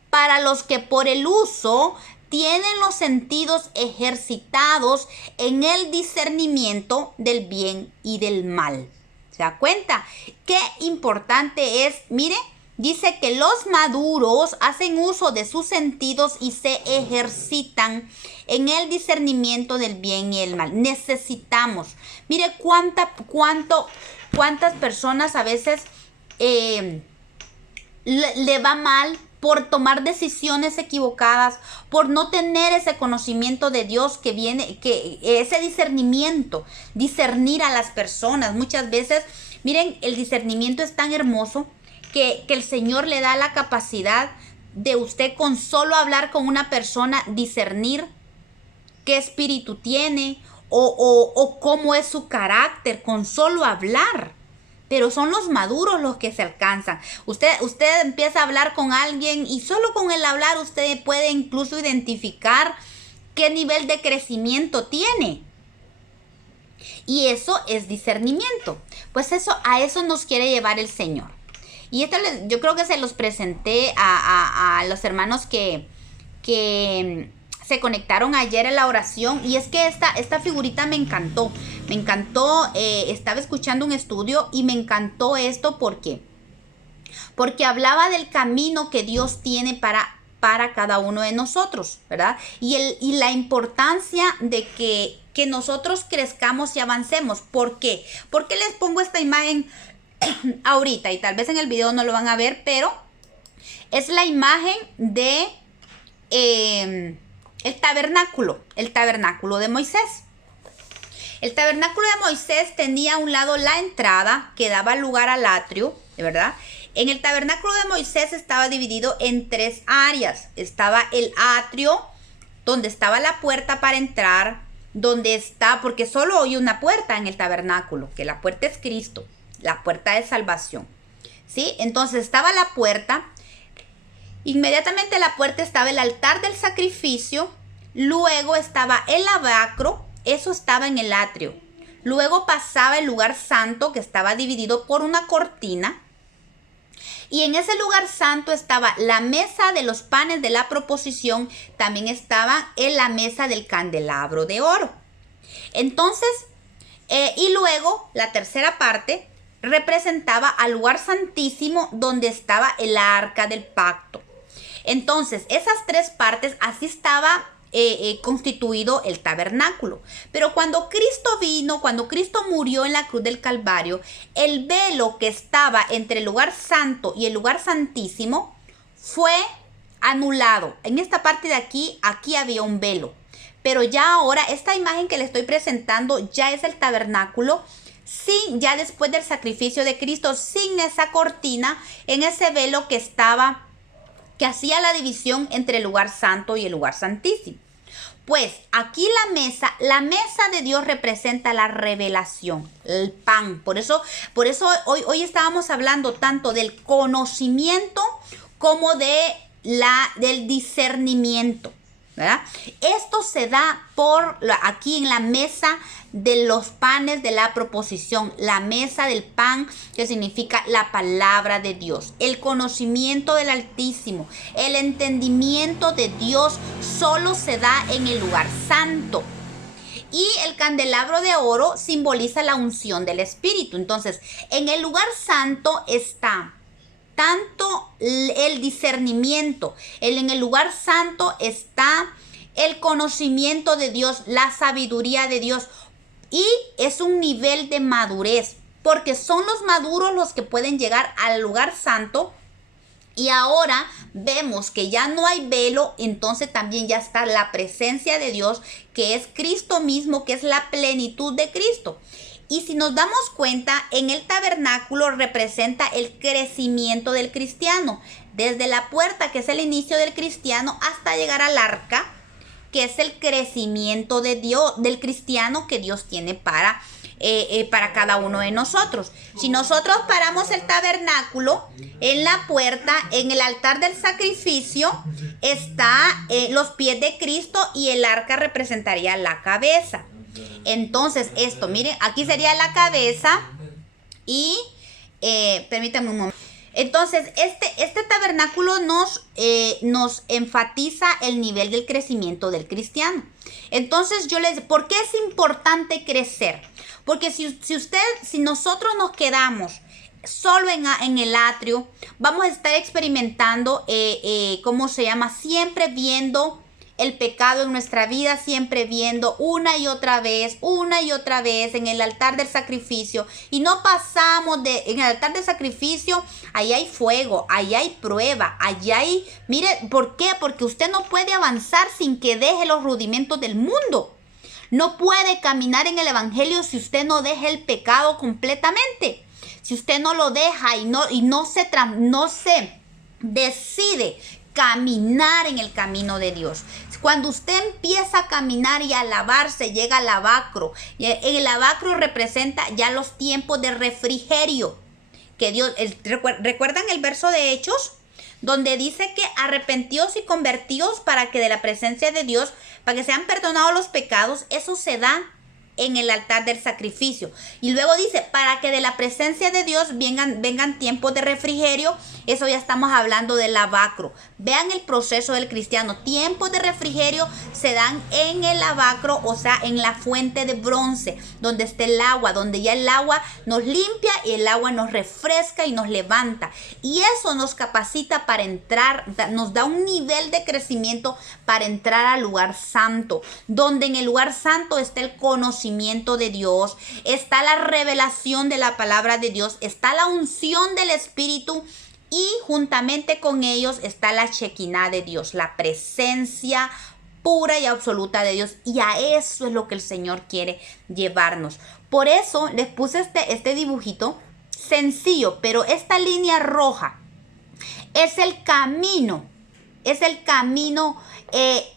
para los que por el uso tienen los sentidos ejercitados en el discernimiento del bien y del mal. ¿Se da cuenta? Qué importante es, mire, dice que los maduros hacen uso de sus sentidos y se ejercitan en el discernimiento del bien y el mal. Necesitamos, mire cuántas personas a veces le va mal por tomar decisiones equivocadas, por no tener ese conocimiento de Dios que viene, que ese discernimiento, discernir a las personas. Muchas veces, miren, el discernimiento es tan hermoso que el Señor le da la capacidad de usted con solo hablar con una persona, discernir qué espíritu tiene o cómo es su carácter, con solo hablar. Pero son los maduros los que se alcanzan. Usted empieza a hablar con alguien y solo con el hablar usted puede incluso identificar qué nivel de crecimiento tiene. Y eso es discernimiento. Pues a eso nos quiere llevar el Señor. Y esto yo creo que se los presenté a los hermanos que se conectaron ayer en la oración. Y es que esta figurita me encantó. Estaba escuchando un estudio y me encantó esto. ¿Por qué? Porque hablaba del camino que Dios tiene para cada uno de nosotros, ¿verdad? Y la importancia de que nosotros crezcamos y avancemos. ¿Por qué? ¿Por qué les pongo esta imagen ahorita? Y tal vez en el video no lo van a ver, pero es la imagen de el tabernáculo de Moisés. El tabernáculo de Moisés tenía a un lado la entrada que daba lugar al atrio, ¿verdad? En el tabernáculo de Moisés estaba dividido en 3 áreas. Estaba el atrio, donde estaba la puerta para entrar, porque solo hay una puerta en el tabernáculo, que la puerta es Cristo, la puerta de salvación, ¿sí? Entonces estaba la puerta, inmediatamente a la puerta estaba el altar del sacrificio, luego estaba el lavacro, eso estaba en el atrio. Luego pasaba el lugar santo, que estaba dividido por una cortina. Y en ese lugar santo estaba la mesa de los panes de la proposición. También estaba en la mesa del candelabro de oro. Entonces, y luego la tercera parte representaba al lugar santísimo, donde estaba el arca del pacto. Entonces, esas 3 partes, así estaba constituido el tabernáculo. Pero cuando Cristo vino, cuando Cristo murió en la cruz del Calvario, el velo que estaba entre el lugar santo y el lugar santísimo fue anulado. En esta parte de aquí había un velo, pero ya ahora esta imagen que le estoy presentando ya es el tabernáculo, sin, ya después del sacrificio de Cristo, sin esa cortina, en ese velo que estaba, que hacía la división entre el lugar santo y el lugar santísimo. Pues aquí la mesa de Dios representa la revelación, el pan. Por eso hoy estábamos hablando tanto del conocimiento como del discernimiento, ¿verdad? Esto se da aquí en la mesa de los panes de la proposición, la mesa del pan, que significa la palabra de Dios, el conocimiento del Altísimo, el entendimiento de Dios solo se da en el lugar santo. Y el candelabro de oro simboliza la unción del Espíritu. Entonces, en el lugar santo está tanto el discernimiento, en el lugar santo está el conocimiento de Dios, la sabiduría de Dios, y es un nivel de madurez, porque son los maduros los que pueden llegar al lugar santo. Y ahora vemos que ya no hay velo, entonces también ya está la presencia de Dios, que es Cristo mismo, que es la plenitud de Cristo. Y si nos damos cuenta, en el tabernáculo representa el crecimiento del cristiano, desde la puerta, que es el inicio del cristiano, hasta llegar al arca, que es el crecimiento de Dios, del cristiano que Dios tiene para cada uno de nosotros. Si nosotros paramos el tabernáculo, en la puerta, en el altar del sacrificio, está los pies de Cristo y el arca representaría la cabeza. Entonces esto, miren, aquí sería la cabeza y permítanme un momento. Entonces este tabernáculo nos enfatiza el nivel del crecimiento del cristiano. Entonces ¿por qué es importante crecer? Porque si nosotros nos quedamos solo en el atrio, vamos a estar experimentando, siempre viendo el pecado en nuestra vida, siempre viendo una y otra vez en el altar del sacrificio, y no pasamos en el altar del sacrificio. Ahí hay fuego, ahí hay prueba, mire, ¿por qué? Porque usted no puede avanzar sin que deje los rudimentos del mundo. No puede caminar en el evangelio si usted no deja el pecado completamente. Si usted no lo deja y no se decide caminar en el camino de Dios. Cuando usted empieza a caminar y a alabarse, llega al lavacro. El lavacro representa ya los tiempos de refrigerio. Que Dios, ¿recuerdan el verso de Hechos? Donde dice que arrepentíos y convertíos para que de la presencia de Dios, para que sean perdonados los pecados. Eso se da en el altar del sacrificio. Y luego dice, para que de la presencia de Dios vengan tiempos de refrigerio. Eso ya estamos hablando del lavacro. Vean el proceso del cristiano. Tiempos de refrigerio se dan en el lavacro, o sea, en la fuente de bronce, donde está el agua, donde ya el agua nos limpia y el agua nos refresca y nos levanta. Y eso nos capacita para entrar, nos da un nivel de crecimiento para entrar al lugar santo, donde en el lugar santo está el conocimiento de Dios, está la revelación de la palabra de Dios, está la unción del Espíritu, y juntamente con ellos está la Shekinah de Dios, la presencia pura y absoluta de Dios. Y a eso es lo que el Señor quiere llevarnos. Por eso les puse este dibujito sencillo, pero esta línea roja es el camino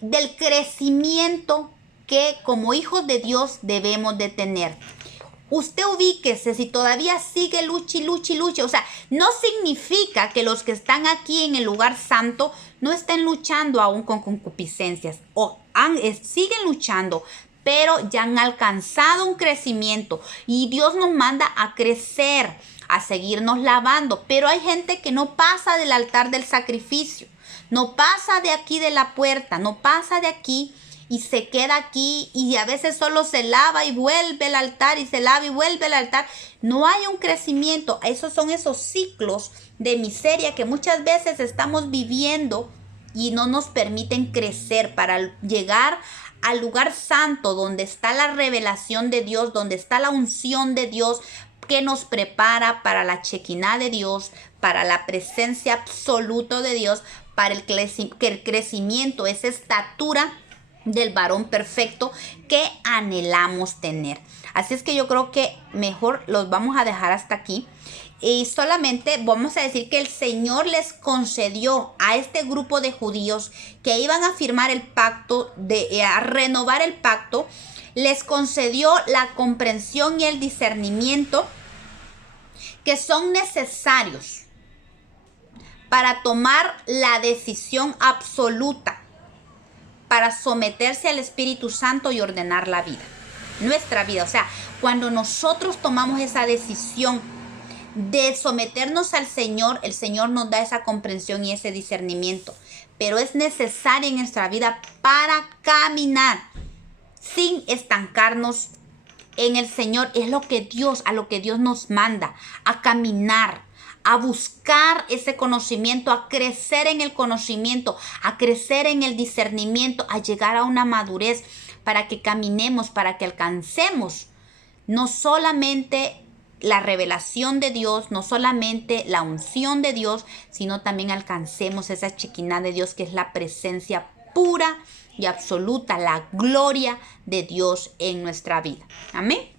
del crecimiento que como hijos de Dios debemos de tener. Usted ubíquese si todavía sigue luche. O sea, no significa que los que están aquí en el lugar santo no estén luchando aún con concupiscencias. Siguen luchando, pero ya han alcanzado un crecimiento. Y Dios nos manda a crecer, a seguirnos lavando. Pero hay gente que no pasa del altar del sacrificio. No pasa de aquí de la puerta. No pasa de aquí. Y se queda aquí y a veces solo se lava y vuelve al altar y se lava y vuelve al altar. No hay un crecimiento. Esos son esos ciclos de miseria que muchas veces estamos viviendo y no nos permiten crecer para llegar al lugar santo donde está la revelación de Dios, donde está la unción de Dios que nos prepara para la Shekinah de Dios, para la presencia absoluta de Dios, para el crecimiento, esa estatura del varón perfecto que anhelamos tener. Así es que yo creo que mejor los vamos a dejar hasta aquí. Y solamente vamos a decir que el Señor les concedió a este grupo de judíos que iban a firmar el pacto, a renovar el pacto, les concedió la comprensión y el discernimiento que son necesarios para tomar la decisión absoluta, para someterse al Espíritu Santo y ordenar la vida, nuestra vida. O sea, cuando nosotros tomamos esa decisión de someternos al Señor, el Señor nos da esa comprensión y ese discernimiento. Pero es necesario en nuestra vida para caminar sin estancarnos en el Señor. Es a lo que Dios nos manda, a caminar, a buscar ese conocimiento, a crecer en el conocimiento, a crecer en el discernimiento, a llegar a una madurez para que caminemos, para que alcancemos no solamente la revelación de Dios, no solamente la unción de Dios, sino también alcancemos esa Shekinah de Dios, que es la presencia pura y absoluta, la gloria de Dios en nuestra vida. Amén.